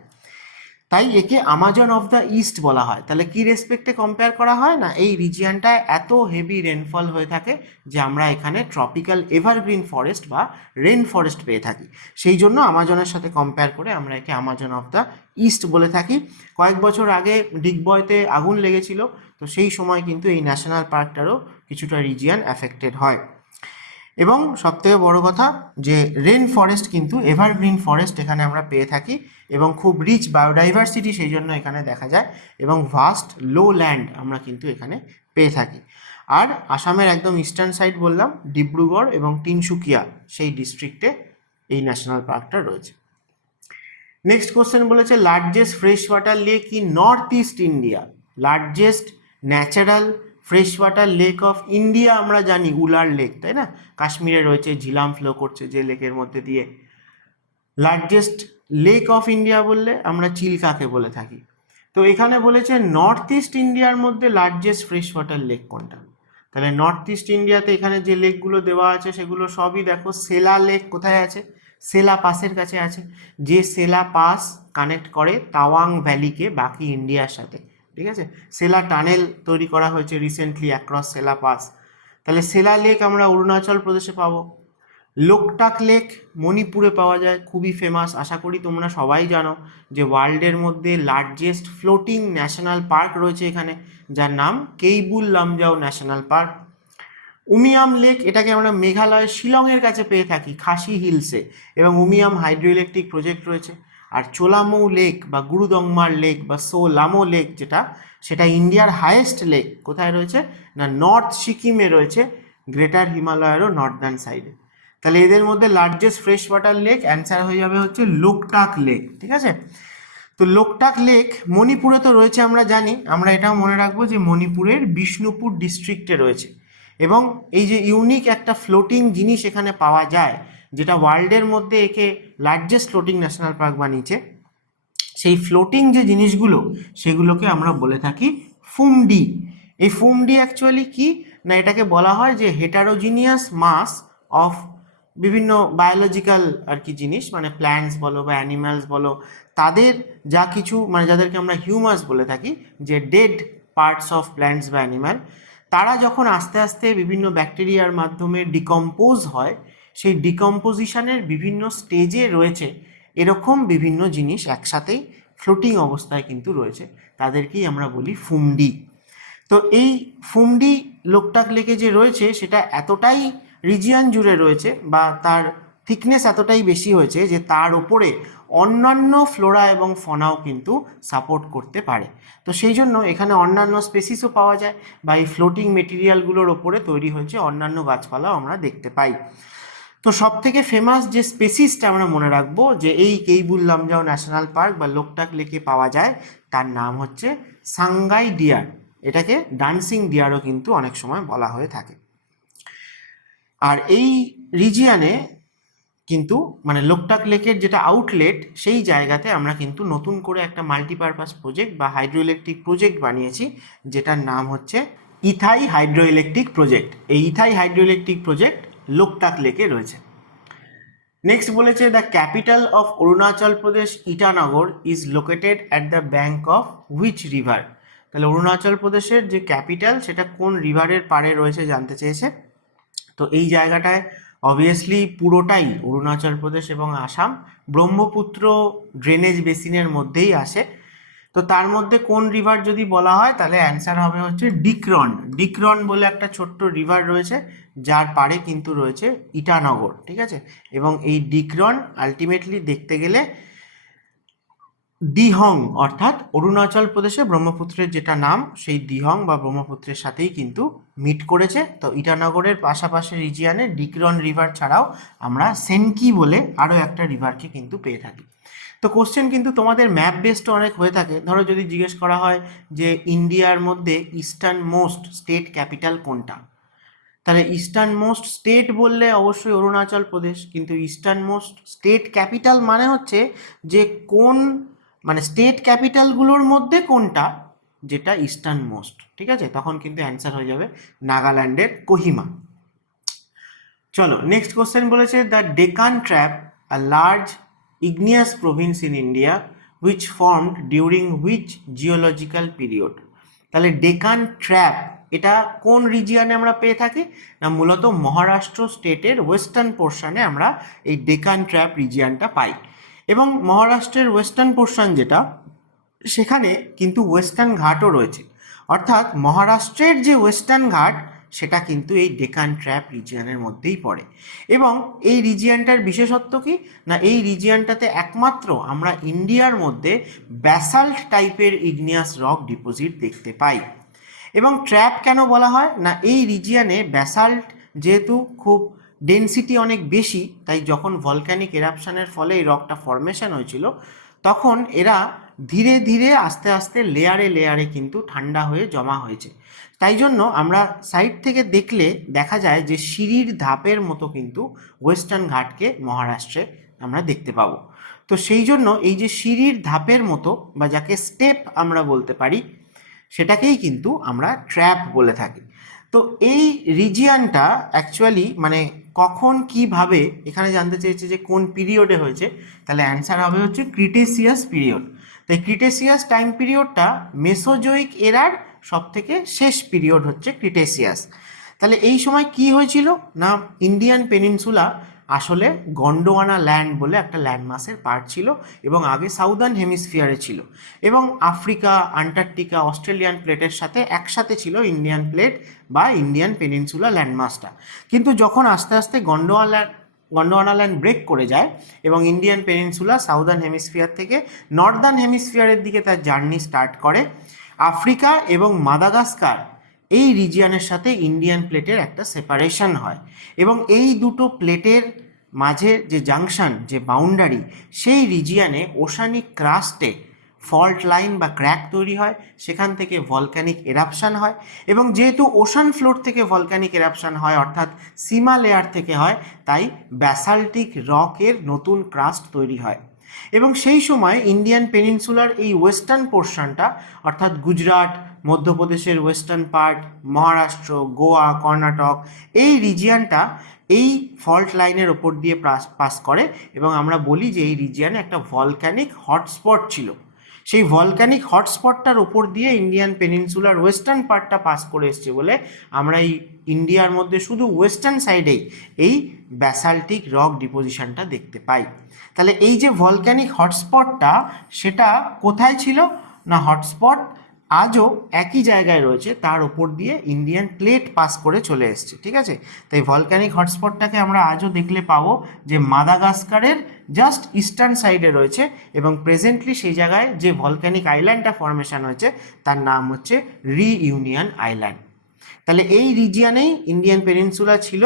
তাই একে আমাজন অফ দ্য ইস্ট বলা হয়। তাহলে কি রেসপেক্টে কম্পেয়ার করা হয় না, এই রিজিয়নটায় এত হেভি রেনফল হয়ে থাকে যে আমরা এখানে ট্রপিক্যাল এভারগ্রিন ফরেস্ট বা রেন ফরেস্ট পেয়ে থাকি, সেই জন্য আমাজনের সাথে কম্পেয়ার করে আমরা একে আমাজন অফ দ্য ইস্ট বলে থাকি। কয়েক বছর আগে ডিগবয়তে আগুন লেগেছিল, তো সেই সময় কিন্তু এই ন্যাশনাল পার্কটারও কিছুটা রিজিয়ন অ্যাফেক্টেড হয়। এবং সবথেকে বড় কথা যে রেন ফরেস্ট কিন্তু এভারগ্রিন ফরেস্ট এখানে আমরা পেয়ে থাকি এবং খুব রিচ বায়োডাইভার্সিটি সেই জন্য এখানে দেখা যায় এবং ভাস্ট লো ল্যান্ড আমরা কিন্তু এখানে পেয়ে থাকি। আর আসামের একদম ইস্টার্ন সাইড বললাম, ডিব্রুগড় এবং তিনসুকিয়া সেই ডিস্ট্রিক্টে এই ন্যাশনাল পার্কটা রয়েছে। নেক্সট কোশ্চেন বলেছে largest fresh water lake in north east India. Largest natural fresh water lake of India আমরা জানি উলার লেক, তাই না? কাশ্মীরে রয়েছে, ঝিলাম ফ্লো করছে যে লেকের মধ্যে দিয়ে। লার্জেস্ট লেক অফ ইন্ডিয়া বললে আমরা চিল্কাকে বলে থাকি। তো এখানে বলেছে নর্থ ইস্ট ইন্ডিয়ার মধ্যে লার্জেস্ট ফ্রেশ ওয়াটার লেক কোনটা? তাহলে নর্থ ইস্ট ইন্ডিয়াতে এখানে যে লেকগুলো দেওয়া আছে সেগুলো সবই দেখো, সেলা লেক কোথায় আছে? সেলা পাসের কাছে আছে, যে সেলা পাস কানেক্ট করে তাওয়াং ভ্যালিকে বাকি ইন্ডিয়ার সাথে, ঠিক আছে? সেলা টানেল তৈরি করা হয়েছে রিসেন্টলি অ্যাক্রস সেলা পাস। তাহলে সেলা লেক আমরা অরুণাচল প্রদেশে পাবো। লোকটাক লেক মণিপুরে পাওয়া যায়, খুবই ফেমাস, আশা করি তোমরা সবাই জানো যে ওয়ার্ল্ডের মধ্যে লার্জেস্ট ফ্লোটিং ন্যাশনাল পার্ক রয়েছে এখানে, যার নাম Keibul Lamjao national park. Umiam lake, এটাকে আমরা মেঘালয়ের শিলংয়ের কাছে পেয়ে থাকি খাসি হিলসে, এবং উমিয়াম হাইড্রো ইলেকট্রিক প্রজেক্ট রয়েছে। আর চোলামৌ লেক বা গুরুদংমার লেক বা সোলামো লেক যেটা, সেটা ইন্ডিয়ার হাইয়েস্ট লেক কোথায় রয়েছে না নর্থ সিকিমে রয়েছে, গ্রেটার হিমালয়েরও নর্দার্ন সাইডে। তাহলে এদের মধ্যে largest fresh water lake answer হয়ে যাবে হচ্ছে লোকটাক লেক, ঠিক আছে? তো লোকটাক লেক মণিপুরে তো রয়েছে আমরা জানি, আমরা এটাও মনে রাখবো যে মণিপুরের বিষ্ণুপুর ডিস্ট্রিক্টে রয়েছে। এবং এই যে ইউনিক একটা ফ্লোটিং জিনিস এখানে পাওয়া যায়, যেটা ওয়ার্ল্ডের মধ্যে একে লার্জেস্ট ফ্লোটিং ন্যাশনাল পার্ক বানিয়েছে, সেই ফ্লোটিং যে জিনিসগুলো সেগুলোকে আমরা বলে থাকি ফুমডি। এই ফুমডি অ্যাকচুয়ালি কি না, এটাকে বলা হয় যে হেটারোজিনিয়াস মাস অফ বিভিন্ন বায়োলজিক্যাল আর কি জিনিস, মানে প্ল্যান্টস বলো বা অ্যানিম্যালস বলো, তাদের যা কিছু মানে যাদেরকে আমরা হিউমাস বলে থাকি, যে ডেড পার্টস অফ প্ল্যান্টস বা অ্যানিম্যাল, তারা যখন আস্তে আস্তে বিভিন্ন ব্যাকটেরিয়ার মাধ্যমে ডিকম্পোজ হয়, সেই ডিকম্পোজিশনের বিভিন্ন স্টেজে রয়েছে এরকম বিভিন্ন জিনিস একসাথেই ফ্লোটিং অবস্থায় কিন্তু রয়েছে, তাদেরকেই আমরা বলি ফুমডি। তো এই ফুমডি লোকটাক লেকে যে রয়েছে সেটা এতটাই রিজিয়ান জুড়ে রয়েছে বা তার থিকনেস এতটাই বেশি হয়েছে যে তার উপরে অন্যান্য ফ্লোরা এবং ফনাও কিন্তু সাপোর্ট করতে পারে। তো সেই জন্য এখানে অন্যান্য স্পেসিসও পাওয়া যায় বা এই ফ্লোটিং মেটেরিয়ালগুলোর ওপরে তৈরি হয়েছে অন্যান্য গাছপালাও আমরা দেখতে পাই। তো সব থেকে ফেমাস যে স্পেসিসটা আমরা মনে রাখবো যে এই কেইবুল লামজাও ন্যাশনাল পার্ক বা লোকটাক লেকে পাওয়া যায়, তার নাম হচ্ছে সাংগাই ডিয়ার। এটাকে ডান্সিং ডিয়ারও কিন্তু অনেক সময় বলা হয়ে থাকে। আর এই রিজিয়ানে কিন্তু মানে লোকটাক লেকের যেটা আউটলেট, সেই জায়গাতে আমরা কিন্তু নতুন করে একটা মাল্টিপারপাস প্রজেক্ট বা হাইড্রো ইলেকট্রিক প্রজেক্ট বানিয়েছি, যেটার নাম হচ্ছে ইথাই হাইড্রো ইলেকট্রিক প্রজেক্ট। এই ইথাই হাইড্রো ইলেকট্রিক প্রজেক্ট লোকটাক লেকে রয়েছে। নেক্সট বলেছে the capital of Arunachal Pradesh Itanagar is located at the bank of which river. তাহলে অরুণাচল প্রদেশের যে ক্যাপিটাল সেটা কোন রিভারের পাড়ে রয়েছে জানতে চেয়েছে। তো এই জায়গাটায় অবভিয়াসলি পুরোটাই অরুণাচল প্রদেশ এবং আসাম ব্রহ্মপুত্র ড্রেনেজ বেসিনের মধ্যেই আসে। তো তার মধ্যে কোন রিভার যদি বলা হয় তাহলে অ্যান্সার হবে হচ্ছে ডিক্রন। ডিক্রন বলে একটা ছোট্ট রিভার রয়েছে যার পাড়ে কিন্তু রয়েছে ইটানগর, ঠিক আছে? এবং এই ডিক্রন আলটিমেটলি দেখতে গেলে দিহং অর্থাৎ অরুণাচল প্রদেশে ব্রহ্মপুত্রের যেটা নাম, সেই দিহং বা ব্রহ্মপুত্রের সাথেই কিন্তু মিট করেছে। তো ইটানগরের পাশাপাশি রিজিয়ানে ডিক্রন রিভার ছাড়াও আমরা সেনকি বলে আরও একটা রিভারকে কিন্তু পেয়ে থাকি। তো কোশ্চেন কিন্তু তোমাদের ম্যাপ বেসড অনেক হয়ে থাকে। ধরো যদি জিজ্ঞেস করা হয় যে ইন্ডিয়ার মধ্যে ইস্টার্ন মোস্ট স্টেট ক্যাপিটাল কোনটা, তাহলে ইস্টার্ন মোস্ট স্টেট বললে অবশ্যই অরুণাচল প্রদেশ, কিন্তু ইস্টার্ন মোস্ট স্টেট ক্যাপিটাল মানে হচ্ছে যে কোন মানে স্টেট ক্যাপিটালগুলোর মধ্যে কোনটা যেটা ইস্টার্ন মোস্ট, ঠিক আছে, তখন কিন্তু অ্যান্সার হয়ে যাবে নাগাল্যান্ডের কোহিমা। চলো নেক্সট কোশ্চেন বলেছে the Deccan trap a large igneous province in India which formed during which geological period। তাহলে ডেকান ট্র্যাপ এটা কোন রিজিয়নে আমরা পেয়ে থাকি না, মূলত মহারাষ্ট্র স্টেটের ওয়েস্টার্ন পোর্শনে আমরা এই ডেকান ট্র্যাপ রিজিয়নটা পাই। এবং মহারাষ্ট্রের ওয়েস্টার্ন পোর্শন যেটা, সেখানে কিন্তু ওয়েস্টার্ন ঘাটও রয়েছে, অর্থাৎ মহারাষ্ট্রের যে ওয়েস্টার্ন ঘাট সেটা কিন্তু এই ডেকান ট্র্যাপ রিজিয়নের মধ্যেই পড়ে। এবং এই রিজিয়নটার বিশেষত্ব কি না, এই রিজিয়নটাতে একমাত্র আমরা ইন্ডিয়ার মধ্যে ব্যাসাল্ট টাইপের ইগনিয়াস রক ডিপোজিট দেখতে পাই। এবং ট্র্যাপ কেন বলা হয় না, এই রিজিয়নে ব্যাসাল্ট যেহেতু খুব ডেনসিটি অনেক বেশি, তাই যখন ভলক্যানিক এরাপশনের ফলে এই রকটা ফর্মেশন হয়েছিল, তখন এরা ধীরে ধীরে আস্তে আস্তে লেয়ারে লেয়ারে কিন্তু ঠান্ডা হয়ে জমা হয়েছে। তাই জন্য আমরা সাইড থেকে দেখলে দেখা যায় যে সিঁড়ির ধাপের মতো কিন্তু ওয়েস্টার্ন ঘাটকে মহারাষ্ট্রে আমরা দেখতে পাবো। তো সেই জন্য এই যে সিঁড়ির ধাপের মতো বা যাকে স্টেপ আমরা বলতে পারি, সেটাকেই কিন্তু আমরা ট্র্যাপ বলে থাকি। তো এই রিজিয়ানটা অ্যাকচুয়ালি মানে কখন কিভাবে, এখানে জানতে চেয়েছে যে কোন পিরিয়ডে হয়েছে, তাহলে অ্যান্সার হবে হচ্ছে ক্রিটেসিয়াস পিরিয়ড। তাই ক্রিটেসিয়াস টাইম পিরিয়ডটা মেসোজোইক এরার সব থেকে শেষ পিরিয়ড হচ্ছে ক্রিটেসিয়াস। তাহলে এই সময় কি হয়েছিল না, ইন্ডিয়ান পেনিনসুলা আসলে গন্ডোয়ানা ল্যান্ড বলে একটা ল্যান্ডমাসের পার্ট ছিল এবং আগে সাউদার্ন হেমিসফিয়ারে ছিল, এবং আফ্রিকা, আন্টার্কটিকা, অস্ট্রেলিয়ান প্লেটের সাথে একসাথে ছিল ইন্ডিয়ান প্লেট বা ইন্ডিয়ান পেনিনসুলা ল্যান্ডমাসটা। কিন্তু যখন আস্তে আস্তে গন্ডোয়ানা ল্যান্ড ব্রেক করে যায় এবং ইন্ডিয়ান পেনিনসুলা সাউদার্ন হেমিসফিয়ার থেকে নর্দার্ন হেমিসফিয়ারের দিকে তার জার্নি স্টার্ট করে, আফ্রিকা এবং মাদাগাস্কার এই রিজিয়নের সাথে ইন্ডিয়ান প্লেটের একটা সেপারেশন হয়, এবং এই দুটো প্লেটের মাঝে যে জাংশন, যে বাউন্ডারি, সেই রিজিয়নে ওশানিক ক্রাস্টে ফল্ট লাইন বা ক্র্যাক তৈরি হয়, সেখান থেকে ভলক্যানিক এরাপশান হয়। এবং যেহেতু ওশান ফ্লোর থেকে ভলক্যানিক এরাপশান হয়, অর্থাৎ সীমা লেয়ার থেকে হয়, তাই ব্যাসাল্টিক রকের নতুন ক্রাস্ট তৈরি হয়। এবং সেই সময় ইন্ডিয়ান পেনিনসুলার এই ওয়েস্টার্ন পোর্শনটা, অর্থাৎ গুজরাট, মধ্যপ্রদেশের ওয়েস্টার্ন পার্ট, মহারাষ্ট্র, গোয়া, কর্ণাটক, এই রিজিয়নটা এই ফল্ট লাইনের ওপর দিয়ে পাস করে, এবং আমরা বলি যে এই রিজিয়নে একটা ভলক্যানিক হটস্পট ছিল। সেই ভলক্যানিক হটস্পটটার ওপর দিয়ে ইন্ডিয়ান পেনিনসুলার ওয়েস্টার্ন পার্টটা পাস করে এসছে বলে আমরা এই ইন্ডিয়ার মধ্যে শুধু ওয়েস্টার্ন সাইডেই এই ব্যাসাল্টিক রক ডিপোজিশনটা দেখতে পাই। তাহলে এই যে ভলক্যানিক হটস্পটটা, সেটা কোথায় ছিল না, হটস্পট আজও একই জায়গায় রয়েছে, তার ওপর দিয়ে ইন্ডিয়ান প্লেট পাস করে চলে এসছে, ঠিক আছে। তাই ভলক্যানিক হটস্পটটাকে আমরা আজও দেখলে পাবো যে মাদাগাস্কারের জাস্ট ইস্টার্ন সাইডে রয়েছে, এবং প্রেজেন্টলি সেই জায়গায় যে ভলক্যানিক আইল্যান্ডটা ফর্মেশন হয়েছে তার নাম হচ্ছে রিইউনিয়ন আইল্যান্ড। তাহলে এই রিজিয়নেই ইন্ডিয়ান পেনিনসুলা ছিল,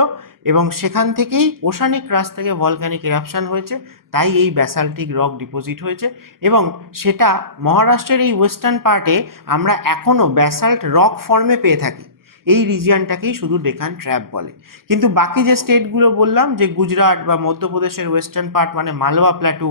এবং সেখান থেকেই ওশানিক ক্রাস্ট থেকে ভলক্যানিক এরাপশান হয়েছে, তাই এই ব্যাসাল্টিক রক ডিপোজিট হয়েছে। এবং সেটা মহারাষ্ট্রের এই ওয়েস্টার্ন পার্টে আমরা এখনও ব্যাসাল্ট রক ফর্মে পেয়ে থাকি। এই রিজিয়নটাকেই শুধু ডেকান ট্র্যাপ বলে। কিন্তু বাকি যে স্টেটগুলো বললাম, যে গুজরাট বা মধ্যপ্রদেশের ওয়েস্টার্ন পার্ট মানে মালওয়া প্ল্যাটু,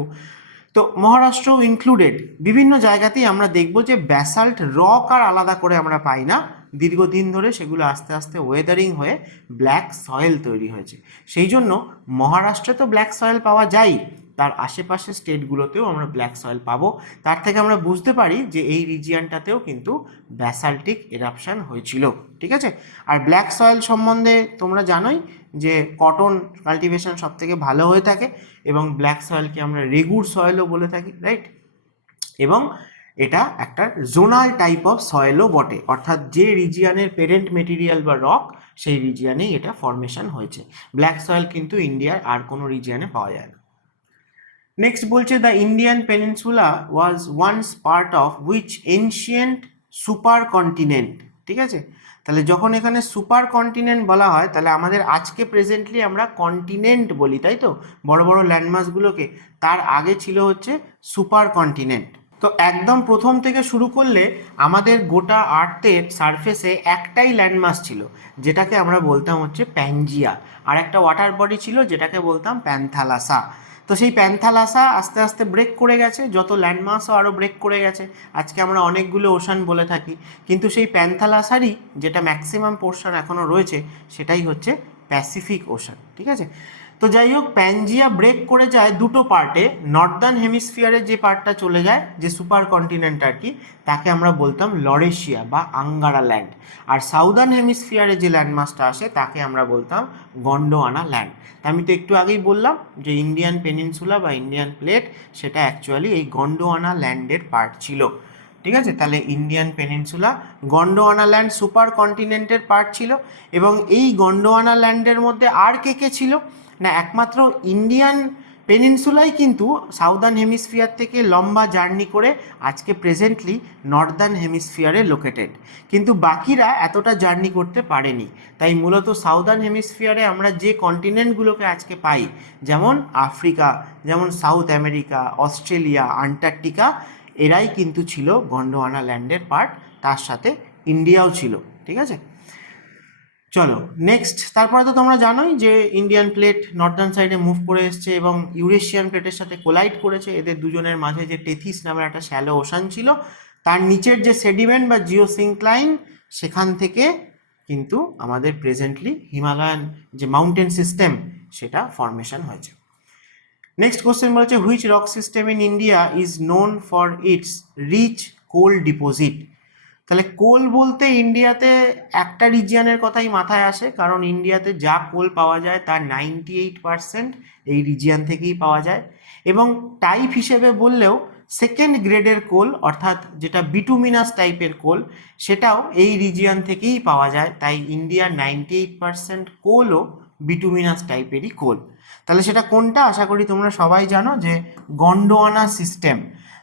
তো মহারাষ্ট্রও ইনক্লুডেড, বিভিন্ন জায়গাতেই আমরা দেখব যে ব্যাসাল্ট রক আর আলাদা করে আমরা পাই না, দীর্ঘদিন ধরে সেগুলো আস্তে আস্তে ওয়েদারিং হয়ে ব্ল্যাক সয়েল তৈরি হয়েছে। সেই জন্য মহারাষ্ট্রে তো ব্ল্যাক সয়েল পাওয়া যায়, তার আশেপাশের স্টেটগুলোতেও আমরা ব্ল্যাক সয়েল পাবো। তার থেকে আমরা বুঝতে পারি যে এই রিজিয়নটাতেও কিন্তু ব্যাসাল্টিক এরাপশান হয়েছিল, ঠিক আছে। আর ব্ল্যাক সয়েল সম্বন্ধে তোমরা জানোই যে কটন কাল্টিভেশন সব থেকে ভালো হয়ে থাকে, এবং ব্ল্যাক সয়েলকে আমরা রেগুর সয়েলও বলে থাকি, রাইট। এবং এটা একটা জোনাল টাইপ অফ সয়েলও বটে, অর্থাৎ যে রিজিয়নের পেরেন্ট মেটেরিয়াল বা রক, সেই রিজিয়নেই এটা ফর্মেশন হয়েছে। ব্ল্যাক সয়েল কিন্তু ইন্ডিয়ার আর কোনো রিজিয়নে পাওয়া যায় না। নেক্সট বলছে the Indian peninsula was once part of which ancient super continent. ঠিক আছে, তাহলে যখন এখানে সুপার কন্টিনেন্ট বলা হয় তাহলে আমাদের আজকে প্রেজেন্টলি আমরা কন্টিনেন্ট বলি, তাই তো, বড় বড় ল্যান্ডমাসগুলোকে। তার আগে ছিল হচ্ছে সুপার কন্টিনেন্ট। তো একদম প্রথম থেকে শুরু করলে আমাদের গোটা আর্থের সারফেসে একটাই ল্যান্ডমাস ছিল, যেটাকে আমরা বলতাম হচ্ছে প্যানজিয়া, আর একটা ওয়াটার বডি ছিল যেটাকে বলতাম প্যান্থালাসা। তো সেই প্যান্থালাসা আস্তে আস্তে ব্রেক করে গেছে, যত ল্যান্ডমাসও আরও ব্রেক করে গেছে। আজকে আমরা অনেকগুলো ওশান বলে থাকি, কিন্তু সেই প্যান্থালাসারই যেটা ম্যাক্সিমাম পোর্শন এখনও রয়েছে সেটাই হচ্ছে প্যাসিফিক ওশান। ঠিক আছে, তো যাই হোক, প্যানজিয়া ব্রেক করে যায় দুটো পার্টে। নর্দার্ন হেমিস্ফিয়ারের যে পার্টটা চলে যায়, যে সুপার কন্টিনেন্ট আর কি, তাকে আমরা বলতাম লরেশিয়া বা আঙ্গারা ল্যান্ড। আর সাউদার্ন হেমিস্ফিয়ারে যে ল্যান্ডমাসটা আসে তাকে আমরা বলতাম গন্ডোয়ানা ল্যান্ড। আমি তো একটু আগেই বললাম যে ইন্ডিয়ান পেনিনসুলা বা ইন্ডিয়ান প্লেট সেটা অ্যাকচুয়ালি এই গন্ডোয়ানা ল্যান্ডের পার্ট ছিল। ঠিক আছে, তাহলে Indian peninsula Gondwana land super কন্টিনেন্টের পার্ট ছিল। এবং এই গন্ডোয়ানা ল্যান্ডের মধ্যে আর কে কে ছিল না, একমাত্র ইন্ডিয়ান পেনিনসুলাই কিন্তু সাউদার্ন হেমিস্ফিয়ার থেকে লম্বা জার্নি করে আজকে প্রেজেন্টলি নর্দার্ন হেমিস্ফিয়ারে লোকেটেড, কিন্তু বাকিরা এতটা জার্নি করতে পারেনি। তাই মূলত সাউদার্ন হেমিস্ফিয়ারে আমরা যে কন্টিনেন্টগুলোকে আজকে পাই, যেমন আফ্রিকা, যেমন সাউথ আমেরিকা, অস্ট্রেলিয়া, আন্টার্কটিকা, এরাই কিন্তু ছিল গন্ডোয়ানা ল্যান্ডের পার্ট, তার সাথে ইন্ডিয়াও ছিল। ঠিক আছে, চলো নেক্সট। তারপরে তো তোমরা জানোই যে ইন্ডিয়ান প্লেট নর্দার্ন সাইডে মুভ করে এসছে এবং ইউরেশিয়ান প্লেটের সাথে কোলাইড করেছে। এদের দুজনের মাঝে যে টেথিস নামের একটা শ্যালো ওশান ছিল, তার নিচের যে সেডিমেন্ট বা জিওসিনক্লাইন, সেখান থেকে কিন্তু আমাদের প্রেজেন্টলি হিমালয়ান যে মাউন্টেন সিস্টেম সেটা ফর্মেশন হয়েছে। নেক্সট কোশ্চেন বলছে which rock system in India is known for its rich coal deposit. তাহলে কোল বলতে ইন্ডিয়াতে একটা রিজিয়নের কথাই মাথায় আসে, কারণ ইন্ডিয়াতে যা কোল পাওয়া যায় তার 98% এই রিজিয়ন থেকেই পাওয়া যায়। এবং টাইপ হিসেবে বললেও সেকেন্ড গ্রেডের কোল, অর্থাৎ যেটা বিটুমিনাস টাইপের কোল, সেটাও এই রিজিয়ন থেকেই পাওয়া যায়। তাই ইন্ডিয়ার 98% কোলও বিটুমিনাস টাইপেরই কোল। তাহলে সেটা কোনটা, আশা করি তোমরা সবাই জানো যে গন্ডোয়ানা সিস্টেম।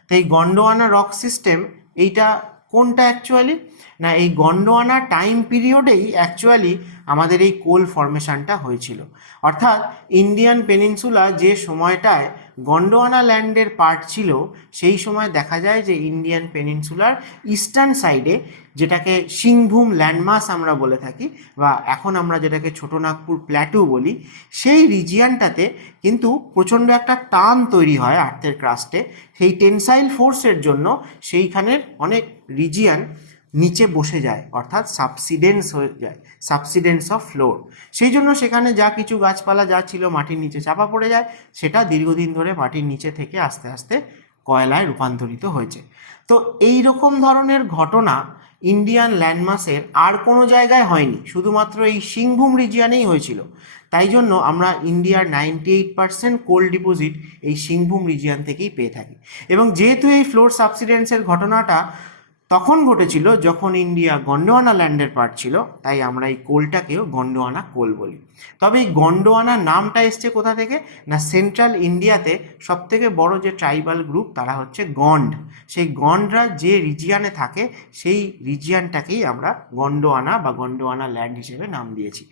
তো এই গন্ডোয়ানা রক সিস্টেম এইটা কোনটা অ্যাকচুয়ালি না, এই গন্ডোয়ানা টাইম পিরিয়ডেই অ্যাকচুয়ালি আমাদের এই কোল ফর্মেশনটা হয়েছিল। অর্থাৎ ইন্ডিয়ান পেনিনসুলা যে সময়টায় গন্ডোয়ানা ল্যান্ডের পার্ট ছিল, সেই সময় দেখা যায় যে ইন্ডিয়ান পেনিনসুলার ইস্টার্ন সাইডে, যেটাকে সিংভূম ল্যান্ডমাস আমরা বলে থাকি, বা এখন আমরা যেটাকে ছোটনাগপুর প্ল্যাটু বলি, সেই রিজিয়ানটাতে কিন্তু প্রচণ্ড একটা টান তৈরি হয় আর্থের ক্রাস্টে। সেই টেনসাইল ফোর্সের জন্য সেইখানের অনেক রিজিয়ান নিচে বসে যায়, অর্থাৎ সাবসিডেন্স হয়ে যায়, সাবসিডেন্স অফ ফ্লোর। সেই জন্য সেখানে যা কিছু গাছপালা যা ছিল মাটির নিচে চাপা পড়ে যায়, সেটা দীর্ঘদিন ধরে মাটির নিচে থেকে আস্তে আস্তে কয়লায় রূপান্তরিত হয়েছে। তো এই রকম ধরনের ঘটনা ইন্ডিয়ান ল্যান্ডমাসের আর কোনো জায়গায় হয়নি, শুধুমাত্র এই সিংভূম রিজিয়ানেই হয়েছিল। তাই জন্য আমরা ইন্ডিয়ার 98% কোল ডিপোজিট এই সিংভূম রিজিয়ান থেকেই পেয়ে থাকি। এবং যেহেতু এই ফ্লোর সাবসিডেন্সের ঘটনাটা তখন ঘটেছিল যখন ইন্ডিয়া গন্ডোয়ানা ল্যান্ডের পার্ট ছিল, তাই আমরা এই কোলটাকেও গন্ডোয়ানা কোল বলি। তবে এই গন্ডোয়ানা নামটা এসছে কোথা থেকে না, সেন্ট্রাল ইন্ডিয়াতে সবথেকে বড় যে ট্রাইবাল গ্রুপ তারা হচ্ছে গন্ড। সেই গন্ডরা যে রিজিয়ানে থাকে সেই রিজিয়ানটাকেই আমরা গন্ডোয়ানা বা গন্ডোয়ানা ল্যান্ড হিসেবে নাম দিয়েছি।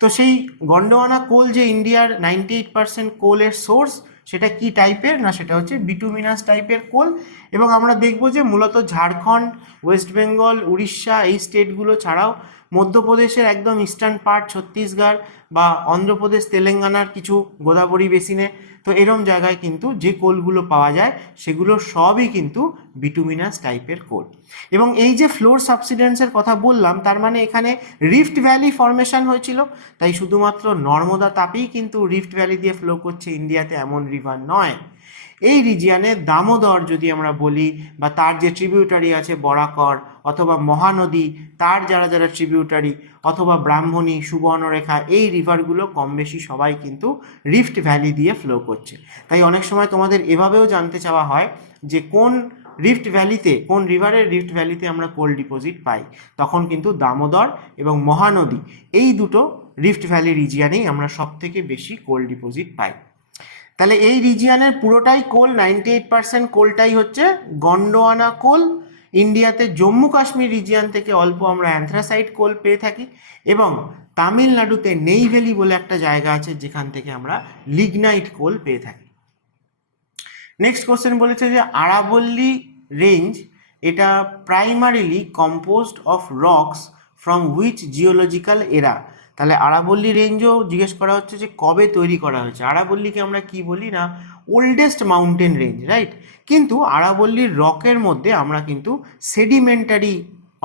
তো সেই গন্ডোয়ানা কোল যে ইন্ডিয়ার 98% কোলের সোর্স, সেটা কি টাইপের না, সেটা হচ্ছে বিটুমিনাস টাইপের কোল। এবং আমরা দেখব যে মূলত ঝাড়খণ্ড, ওয়েস্ট বেঙ্গল, উড়িষ্যা এই স্টেটগুলো ছাড়াও মধ্যপ্রদেশের একদম ইস্টার্ন পার্ট, ছত্তিশগড় বা অন্ধ্রপ্রদেশ, তেলেঙ্গানার কিছু গোদাবরী বেসিনে, তো এরম জায়গায় কিন্তু যে কোলগুলো পাওয়া যায় সেগুলো সবই কিন্তু বিটুমিনাস টাইপের কোল। এবং এই যে ফ্লোর সাবসিডেন্সের কথা বললাম, তার মানে এখানে রিফট ভ্যালি ফর্মেশন হয়েছিল। তাই শুধুমাত্র নর্মদা তাপেই কিন্তু রিফট ভ্যালি দিয়ে ফ্লো করছে ইন্ডিয়াতে এমন রিভার নয়। এই রিজিয়ানে দামোদর যদি আমরা বলি, বা তার যে ট্রিবিউটারি আছে বরাকর, অথবা মহানদী তার যারা যারা ট্রিবিউটারি, অথবা ব্রাহ্মণী, সুবর্ণরেখা, এই রিভারগুলো কম বেশি সবাই কিন্তু রিফট ভ্যালি দিয়ে ফ্লো করছে। তাই অনেক সময় তোমাদের এভাবেও জানতে চাওয়া হয় যে কোন রিফট ভ্যালিতে, কোন রিভারের রিফট ভ্যালিতে আমরা কোল ডিপোজিট পাই, তখন কিন্তু দামোদর এবং মহানদী এই দুটো রিফট ভ্যালি রিজিয়ানেই আমরা সব থেকে বেশি কোল ডিপোজিট পাই। তাহলে এই রিজিয়ানের পুরোটাই কোল, 98% কোলটাই হচ্ছে গন্ডোয়ানা কোল। ইন্ডিয়াতে জম্মু কাশ্মীর রিজিয়ান থেকে অল্প আমরা অ্যান্থ্রাসাইট কোল পেয়ে থাকি, এবং তামিলনাড়ুতে নেইভেলি বলে একটা জায়গা আছে যেখান থেকে আমরা লিগনাইট কোল পেয়ে থাকি। নেক্সট কোশ্চেন বলেছে যে আরাবল্লী রেঞ্জ এটা primarily composed of rocks from which geological এরা। তাহলে আরাবল্লী রেঞ্জও জিজ্ঞেস করা হচ্ছে যে কবে তৈরি করা হয়েছে। আরাবল্লীকে আমরা কি বলি না ওল্ডেস্ট মাউন্টেন রেঞ্জ, রাইট? কিন্তু আরাবল্লীর রকের মধ্যে আমরা কিন্তু সেডিমেন্টারি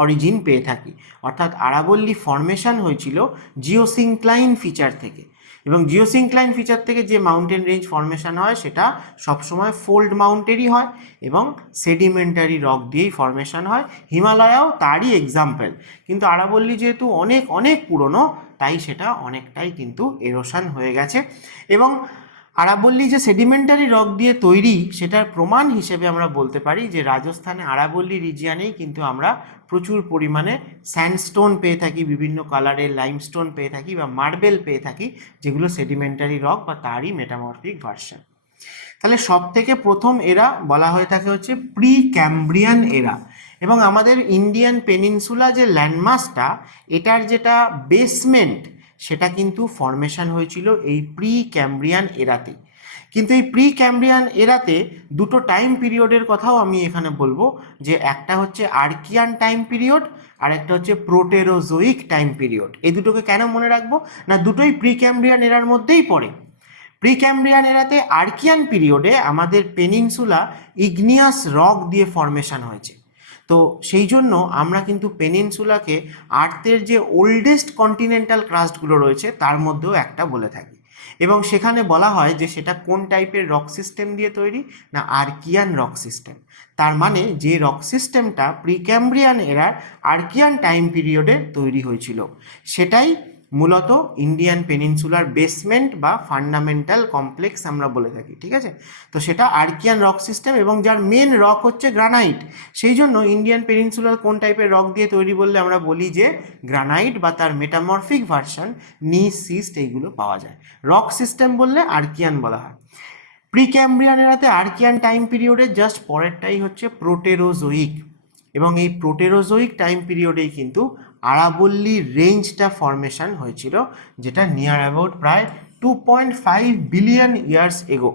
অরিজিন পেয়ে থাকি, অর্থাৎ আরাবল্লী ফর্মেশন হয়েছিল জিওসিনক্লাইন ফিচার থেকে, এবং জিওসিনক্লাইন ফিচার থেকে যে মাউন্টেন রেঞ্জ ফর্মেশন হয় সেটা সবসময় ফোল্ড মাউন্টেনই হয় এবং সেডিমেন্টারি রক দিয়েই ফর্মেশন হয়। হিমালয়াও তারই এক্সাম্পল, কিন্তু আরাবল্লী যেহেতু অনেক অনেক পুরনো তাই সেটা অনেকটাই কিন্তু এরোশন হয়ে গেছে। এবং আরাবল্লী যে সেডিমেন্টারি রক দিয়ে তৈরি সেটার প্রমাণ হিসেবে আমরা বলতে পারি যে রাজস্থানে আরাবল্লী রিজিয়ানেই কিন্তু আমরা প্রচুর পরিমাণে স্যান্ডস্টোন পেয়ে থাকি, বিভিন্ন কালারের লাইমস্টোন পেয়ে থাকি বা মার্বেল পেয়ে থাকি, যেগুলো সেডিমেন্টারি রক বা তারই মেটামরফিক ভার্সন। তাহলে সব থেকে প্রথম এরা বলা হয়ে থাকে হচ্ছে প্রি ক্যাম্ব্রিয়ান এরা, এবং আমাদের ইন্ডিয়ান পেনিনসুলা যে ল্যান্ডমাসটা এটার যেটা বেসমেন্ট সেটা কিন্তু ফর্মেশন হয়েছিল এই প্রি ক্যাম্ব্রিয়ান এরাতে। কিন্তু এই প্রি ক্যাম্ব্রিয়ান এরাতে দুটো টাইম পিরিয়ডের কথাও আমি এখানে বলবো, যে একটা হচ্ছে আর্কিয়ান টাইম পিরিয়ড আর একটা হচ্ছে প্রোটেরোজোইক টাইম পিরিয়ড। এই দুটোকে কেন মনে রাখবো না, দুটোই প্রি ক্যাম্ব্রিয়ান এরার মধ্যেই পড়ে। প্রি ক্যাম্ব্রিয়ান এরাতে আর্কিয়ান পিরিয়ডে আমাদের পেনিনসুলা ইগনিয়াস রক দিয়ে ফর্মেশন হয়েছে, তো সেই জন্য আমরা কিন্তু পেনিনসুলাকে আর্থের যে ওল্ডেস্ট কন্টিনেন্টাল ক্রাস্টগুলো রয়েছে তার মধ্যেও একটা বলে থাকি, এবং সেখানে বলা হয় যে সেটা কোন টাইপের রক সিস্টেম দিয়ে তৈরি না আর্কিয়ান রক সিস্টেম। তার মানে যে রক সিস্টেমটা প্রিক্যাম্ব্রিয়ান এরার আর্কিয়ান টাইম পিরিয়ডে তৈরি হয়েছিল সেটাই মূলত ইন্ডিয়ান পেনিনসুলার বেসমেন্ট বা ফান্ডামেন্টাল কমপ্লেক্স আমরা বলে থাকি, ঠিক আছে? তো সেটা আর্কিয়ান রক সিস্টেম এবং যার মেন রক হচ্ছে গ্রানাইট। সেই জন্য ইন্ডিয়ান পেনিনসুলার কোন টাইপের রক দিয়ে তৈরি বললে আমরা বলি যে গ্রানাইট বা তার মেটামরফিক ভার্সন, নিস, সিস্ট, এইগুলো পাওয়া যায়। রক সিস্টেম বললে আর্কিয়ান বলা হয়। প্রিক্যাম্ব্রিয়ান এরাতে আর্কিয়ান টাইম পিরিয়ডের জাস্ট পরেরটাই হচ্ছে প্রোটেরোজোইক, এবং এই প্রোটেরোজোইক টাইম পিরিয়ডেই কিন্তু আরাবল্লী রেঞ্জটা ফর্মেশন হয়েছিল, যেটা নিয়ার অ্যাবাউট প্রায় 2.5 বিলিয়ন ইয়ার্স এগো।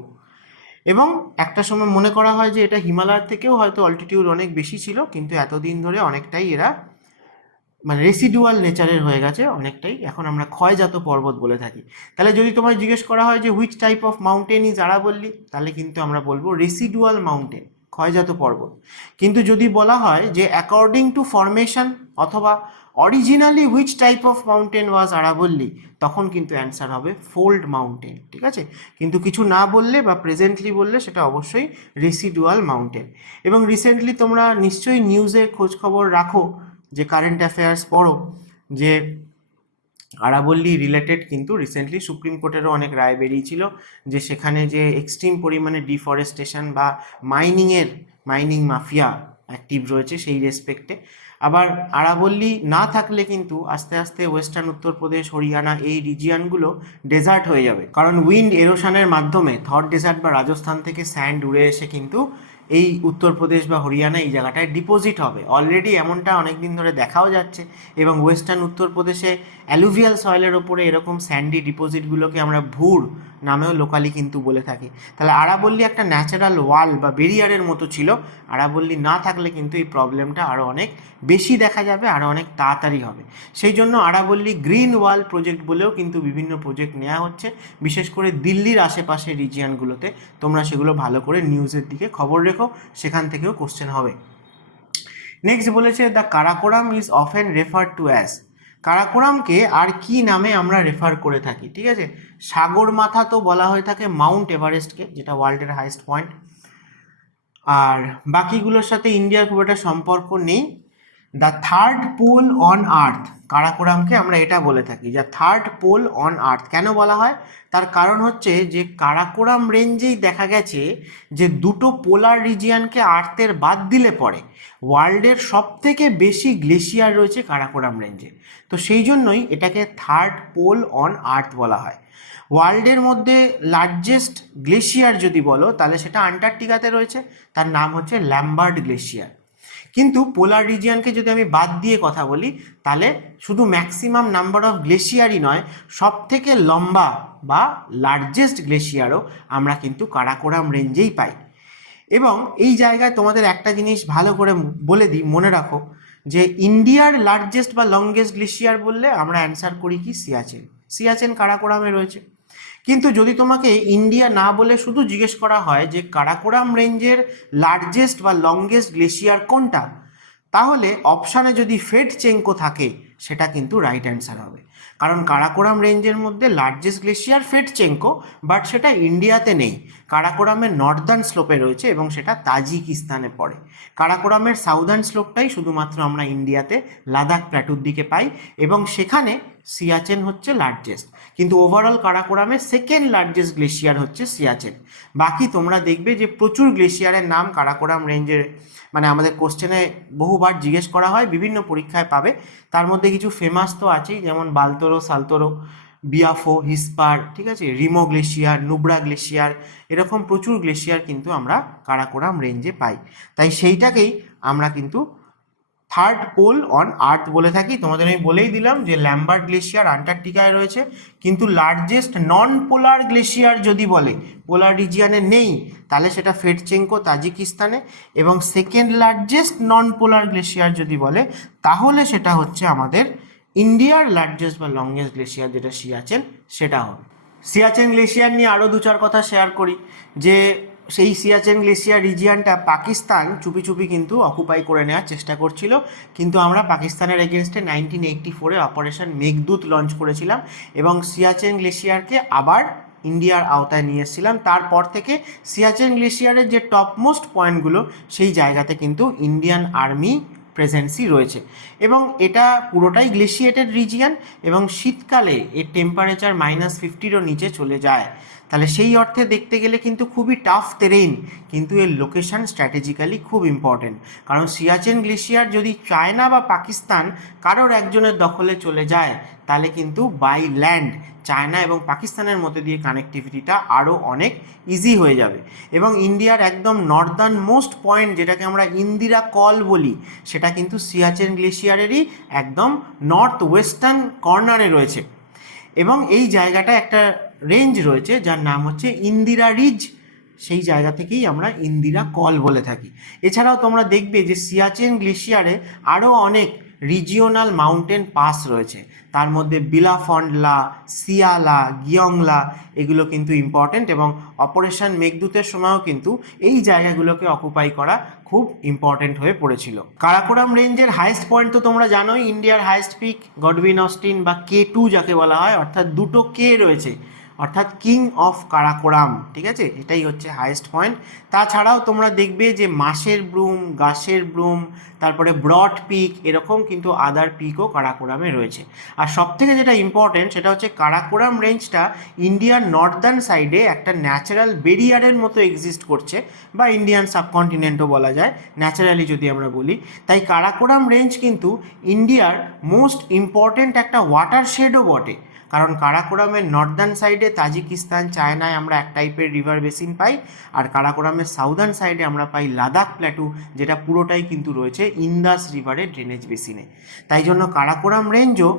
এবং একটা সময় মনে করা হয় যে এটা হিমালয়ের থেকেও হয়তো অল্টিটিউড অনেক বেশি ছিল, কিন্তু এতদিন ধরে অনেকটাই এরা মানে রেসিডুয়াল নেচারের হয়ে গেছে, অনেকটাই এখন আমরা ক্ষয়জাত পর্বত বলে থাকি। তাহলে যদি তোমায় জিজ্ঞেস করা হয় যে which type of mountain is আরাবল্লী, তাহলে কিন্তু আমরা বলবো রেসিডুয়াল মাউন্টেন, ক্ষয়জাত পর্বত। কিন্তু যদি বলা হয় যে অ্যাকর্ডিং টু ফরমেশন অথবা originally which type of mountain was আরাবল্লী, তখন কিন্তু অ্যান্সার হবে ফোল্ড মাউন্টেন, ঠিক আছে? কিন্তু কিছু না বললে বা প্রেজেন্টলি বললে সেটা অবশ্যই রেসিডুয়াল মাউন্টেন। এবং রিসেন্টলি তোমরা নিশ্চয়ই নিউজে খোঁজখবর রাখো, যে কারেন্ট অ্যাফেয়ার্স পড়ো, যে আরাবল্লী রিলেটেড কিন্তু রিসেন্টলি সুপ্রিম কোর্টেরও অনেক রায় বেরিয়েছিল, যে সেখানে যে এক্সট্রিম পরিমাণে ডিফরেস্টেশন বা মাইনিং মাফিয়া অ্যাক্টিভ রয়েছে সেই রেসপেক্টে। আবার আরাবল্লী না থাকলে কিন্তু আস্তে আস্তে ওয়েস্টার্ন উত্তরপ্রদেশ, হরিয়ানা এই রিজিয়ানগুলো ডেজার্ট হয়ে যাবে, কারণ উইন্ড এরোশনের মাধ্যমে থর ডেজার্ট বা রাজস্থান থেকে স্যান্ড উড়ে এসে কিন্তু এই উত্তরপ্রদেশ বা হরিয়ানা এই জায়গাটায় ডিপোজিট হবে। অলরেডি এমনটা অনেক দিন ধরে দেখাও যাচ্ছে, এবং ওয়েস্টার্ন উত্তরপ্রদেশে অ্যালুভিয়াল সয়েলের ওপরে এরকম স্যান্ডি ডিপোজিটগুলোকে আমরা ভুর নামেও লোকালি কিন্তু বলে থাকি। তাহলে আরাবল্লী একটা ন্যাচারাল ওয়াল বা বেরিয়ারের মতো ছিল। আরাবল্লী না থাকলে কিন্তু এই প্রবলেমটা আরও অনেক বেশি দেখা যাবে, আরও অনেক তাড়াতাড়ি হবে। সেই জন্য আরাবল্লী গ্রিন ওয়াল প্রজেক্ট বলেও কিন্তু বিভিন্ন প্রজেক্ট নেওয়া হচ্ছে, বিশেষ করে দিল্লির আশেপাশের রিজিয়ানগুলোতে। তোমরা সেগুলো ভালো করে নিউজের দিকে খবর রেখো, সেখান থেকেও কোশ্চেন হবে। নেক্সট বলেছে the Karakoram is often refer to as. কারাকোরামকে আর কি নামে আমরা রেফার করে থাকি, ঠিক আছে? সাগর মাথা তো বলা হয়ে থাকে মাউন্ট এভারেস্টকে, যেটা ওয়ার্ল্ডের হাইয়েস্ট পয়েন্ট, আর বাকিগুলোর সাথে ইন্ডিয়ার খুব একটা সম্পর্ক নেই। The third pole on earth, কারাকোরামকে আমরা এটা বলে থাকি যে থার্ড পোল অন আর্থ। কেন বলা হয়? তার কারণ হচ্ছে যে কারাকোরাম রেঞ্জেই দেখা গেছে যে দুটো পোলার রিজিয়ানকে আর্থের বাদ দিলে পরে ওয়ার্ল্ডের সব থেকে বেশি গ্লেশিয়ার রয়েছে কারাকোরাম রেঞ্জে। তো সেই জন্যই এটাকে থার্ড পোল অন আর্থ বলা হয়। ওয়ার্ল্ডের মধ্যে লার্জেস্ট গ্লেশিয়ার যদি বলো তাহলে সেটা আন্টার্কটিকাতে রয়েছে, তার নাম হচ্ছে ল্যাম্বার্ট গ্লেশিয়ার। কিন্তু পোলার রিজিয়নকে যদি আমি বাদ দিয়ে কথা বলি তাহলে শুধু ম্যাক্সিমাম নাম্বার অফ গ্লেশিয়ারই নয়, সব থেকে লম্বা বা লার্জেস্ট গ্লেশিয়ারও আমরা কিন্তু কারাকোরাম রেঞ্জেই পাই। এবং এই জায়গায় তোমাদের একটা জিনিস ভালো করে বলে দিই, মনে রাখো যে ইন্ডিয়ার লার্জেস্ট বা লংগেস্ট গ্লেশিয়ার বললে আমরা অ্যান্সার করি কি সিয়াচেন। সিয়াচেন কারাকোরামে রয়েছে। কিন্তু যদি তোমাকে ইন্ডিয়া না বলে শুধু জিজ্ঞেস করা হয় যে কারাকোরাম রেঞ্জের লার্জেস্ট বা লংগেস্ট গ্লেশিয়ার কোনটা, তাহলে অপশানে যদি ফেটচেঙ্কো থাকে সেটা কিন্তু রাইট অ্যান্সার হবে। কারণ কারাকোরাম রেঞ্জের মধ্যে লার্জেস্ট গ্লেশিয়ার ফেটচেঙ্কো, বাট সেটা ইন্ডিয়াতে নেই, কারাকোরামের নর্দার্ন স্লোপে রয়েছে এবং সেটা তাজিকিস্তানে পড়ে। কারাকোরামের সাউদার্ন স্লোপটাই শুধুমাত্র আমরা ইন্ডিয়াতে লাদাখ প্ল্যাটুর দিকে পাই এবং সেখানে সিয়াচেন হচ্ছে লার্জেস্ট। কিন্তু ওভারঅল কারাকোরামের সেকেন্ড লার্জেস্ট গ্লেশিয়ার হচ্ছে সিয়াচেন। বাকি তোমরা দেখবে যে প্রচুর গ্লেশিয়ারের নাম কারাকোরাম রেঞ্জের মানে আমাদের কোশ্চেনে বহুবার জিজ্ঞেস করা হয়, বিভিন্ন পরীক্ষায় পাবে। তার মধ্যে কিছু ফেমাস তো আছেই, যেমন বালতোরো, সালতোরো, বিয়াফো, হিসপার, ঠিক আছে, রিমো গ্লেশিয়ার, নুব্রা গ্লেশিয়ার, এরকম প্রচুর গ্লেশিয়ার কিন্তু আমরা কারাকোরাম রেঞ্জে পাই। তাই সেইটাকেই আমরা কিন্তু থার্ড পোল অন আর্থ বলে থাকি। তোমাদের আমি বলেই দিলাম যে ল্যাম্বার্ট গ্লেশিয়ার আন্টার্কটিকায় রয়েছে, কিন্তু লার্জেস্ট নন পোলার গ্লেশিয়ার যদি বলে পোলার রিজিয়ানে নেই তাহলে সেটা ফেটচেঙ্কো তাজিকিস্তানে, এবং সেকেন্ড লার্জেস্ট নন পোলার গ্লেশিয়ার যদি বলে তাহলে সেটা হচ্ছে আমাদের ইন্ডিয়ার লার্জেস্ট বা লংগেস্ট গ্লেশিয়ার যেটা সিয়াচেন, সেটা হবে। সিয়াচেন গ্লেশিয়ার নিয়ে আরও দু চার কথা শেয়ার করি যে সেই সিয়াচেন গ্লেশিয়ার রিজিয়ানটা পাকিস্তান চুপি চুপি কিন্তু অকুপাই করে নেওয়ার চেষ্টা করছিল, কিন্তু আমরা পাকিস্তানের এগেনস্টে 1984-এ অপারেশন মেঘদূত লঞ্চ করেছিলাম এবং সিয়াচেন গ্লেশিয়ারকে আবার ইন্ডিয়ার আওতায় নিয়ে এসেছিলাম। তারপর থেকে সিয়াচেন গ্লেশিয়ারের যে টপমোস্ট পয়েন্টগুলো সেই জায়গাতে কিন্তু ইন্ডিয়ান আর্মি প্রেজেন্সি রয়েছে এবং এটা পুরোটাই গ্লেশিয়েটেড রিজিয়ান এবং শীতকালে এর টেম্পারেচার -50-ও নিচে চলে যায়। তাহলে সেই অর্থে দেখতে গেলে কিন্তু খুবই টাফ তেরেইন, কিন্তু এর লোকেশন স্ট্র্যাটেজিক্যালি খুব ইম্পর্টেন্ট। কারণ সিয়াচেন গ্লেশিয়ার যদি চায়না বা পাকিস্তান কারোর একজনের দখলে চলে যায় তাহলে কিন্তু বাই ল্যান্ড চায়না এবং পাকিস্তানের মধ্যে দিয়ে কানেক্টিভিটিটা আরও অনেক ইজি হয়ে যাবে। এবং ইন্ডিয়ার একদম নর্দার্ন মোস্ট পয়েন্ট যেটাকে আমরা ইন্দিরা কল বলি, সেটা কিন্তু সিয়াচেন গ্লেশিয়ারেরই একদম নর্থ ওয়েস্টার্ন কর্নারে রয়েছে এবং এই জায়গাটা একটা রেঞ্জ রয়েছে যার নাম হচ্ছে ইন্দিরা রিজ, সেই জায়গা থেকেই আমরা ইন্দিরা কল বলে থাকি। এছাড়াও তোমরা দেখবে যে সিয়াচেন গ্লেশিয়ারে আরও অনেক রিজিওনাল মাউন্টেন পাস রয়েছে, তার মধ্যে বিলাফন্ডলা, সিয়ালা, গিয়ংলা, এগুলো কিন্তু ইম্পর্টেন্ট এবং অপারেশন মেঘদূতের সময়ও কিন্তু এই জায়গাগুলোকে অকুপাই করা খুব ইম্পর্টেন্ট হয়ে পড়েছিল। কারাকোরাম রেঞ্জের হাইয়েস্ট পয়েন্ট তো তোমরা জানোই, ইন্ডিয়ার হাইয়েস্ট পিক গডউইন অস্টিন বা K2 যাকে বলা হয়, অর্থাৎ দুটো কে রয়েছে, অর্থাৎ কিং অফ কারাকোরাম, ঠিক আছে, এটাই হচ্ছে হাইয়েস্ট পয়েন্ট। তাছাড়াও তোমরা দেখবে যে মাসের ব্রুম, গাছের ব্রুম, তারপরে ব্রড পিক, এরকম কিন্তু আদার পিকও কারাকোরামে রয়েছে। আর সবথেকে যেটা ইম্পর্টেন্ট সেটা হচ্ছে কারাকোরাম রেঞ্জটা ইন্ডিয়ার নর্দার্ন সাইডে একটা ন্যাচারাল বেরিয়ারের মতো এক্সিস্ট করছে, বা ইন্ডিয়ান সাবকন্টিনেন্টও বলা যায় ন্যাচারালি যদি আমরা বলি। তাই কারাকোরাম রেঞ্জ কিন্তু ইন্ডিয়ার মোস্ট ইম্পর্টেন্ট একটা ওয়াটার শেডও বটে, কারণ কারাকোরামের নর্দার্ন সাইডে তাজিকিস্তান, চায়নায় আমরা এক টাইপের রিভার বেসিন পাই, আর কারাকোরামের সাউদার্ন সাইডে আমরা পাই লাদাখ প্ল্যাটু, যেটা পুরোটাই কিন্তু রয়েছে ইন্দাস রিভারের ড্রেনেজ বেসিনে। তাই জন্য কারাকোরাম রেঞ্জও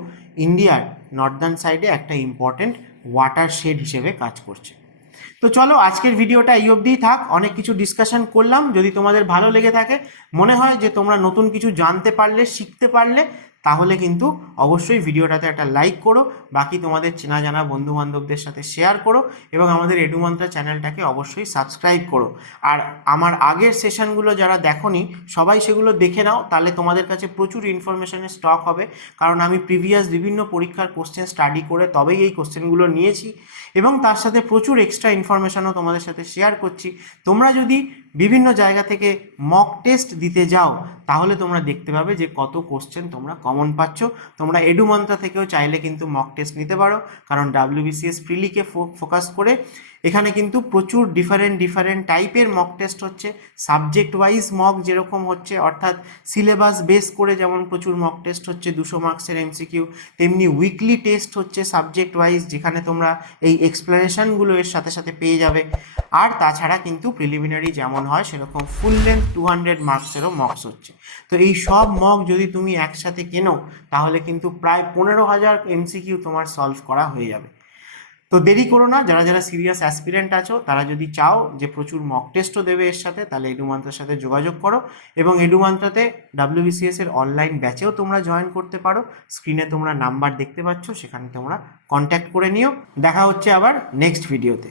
ইন্ডিয়ার নর্দার্ন সাইডে একটা ইম্পর্টেন্ট ওয়াটার শেড হিসেবে কাজ করছে। তো চলো আজকের ভিডিওটা এই অবধিই থাক, অনেক কিছু ডিসকাশন করলাম। যদি তোমাদের ভালো লেগে থাকে, মনে হয় যে তোমরা নতুন কিছু জানতে পারলে, শিখতে পারলে, তাহলে কিন্তু অবশ্যই ভিডিওটাতে একটা লাইক করো, বাকি তোমাদের চেনা জানা বন্ধুবান্ধবদের সাথে শেয়ার করো এবং আমাদের এডুমন্ত্রা চ্যানেলটাকে অবশ্যই সাবস্ক্রাইব করো। আর আমার আগের সেশনগুলো যারা দেখোনি সবাই সেগুলো দেখে নাও, তাহলে তোমাদের কাছে প্রচুর ইনফরমেশনের স্টক হবে। কারণ আমি প্রিভিয়াস বিভিন্ন পরীক্ষার কোশ্চেন স্টাডি করে তবেই এই কোশ্চেনগুলো নিয়েছি এবং তার সাথে প্রচুর এক্সট্রা ইনফরমেশনও তোমাদের সাথে শেয়ার করছি। তোমরা যদি বিভিন্ন জায়গা থেকে মক টেস্ট দিতে যাও তাহলে তোমরা দেখতে পাবে যে কত কোশ্চেন তোমরা কমন পাচ্ছ। তোমরা এডুমন্ত্রা থেকেও চাইলে কিন্তু মক টেস্ট নিতে পারো, কারণ WBCS প্রিলিকে ফোকাস করে এখানে কিন্তু প্রচুর ডিফারেন্ট টাইপের মক টেস্ট হচ্ছে। সাবজেক্ট ওয়াইজ মক যেরকম হচ্ছে, অর্থাৎ সিলেবাস বেস করে যেমন প্রচুর মক টেস্ট হচ্ছে 200 মার্কসের MCQ, তেমনি উইকলি টেস্ট হচ্ছে সাবজেক্ট ওয়াইজ, যেখানে তোমরা এই এক্সপ্লেনেশনগুলো এর সাথে সাথে পেয়ে যাবে। আর তাছাড়া কিন্তু প্রিলিমিনারি যেমন হয় সেরকম ফুল লেন্থ 200 মার্কসেরও মকস হচ্ছে। তো এই সব মক যদি তুমি একসাথে কেনো তাহলে কিন্তু প্রায় 15,000 MCQ তোমার সলভ করা হয়ে যাবে। তো দেরি করো না, যারা যারা সিরিয়াস অ্যাসপিরেন্ট আছো তারা যদি চাও যে প্রচুর মক টেস্টও দেবে এর সাথে, তাহলে এডুমন্ত্রার সাথে যোগাযোগ করো এবং এডুমন্ত্রাতে WBCS এর অনলাইন ব্যাচেও তোমরা জয়েন করতে পারো। স্ক্রিনে তোমরা নাম্বার দেখতে পাচ্ছ, সেখানে তোমরা কন্ট্যাক্ট করে নিও। দেখা হচ্ছে আবার নেক্সট ভিডিওতে।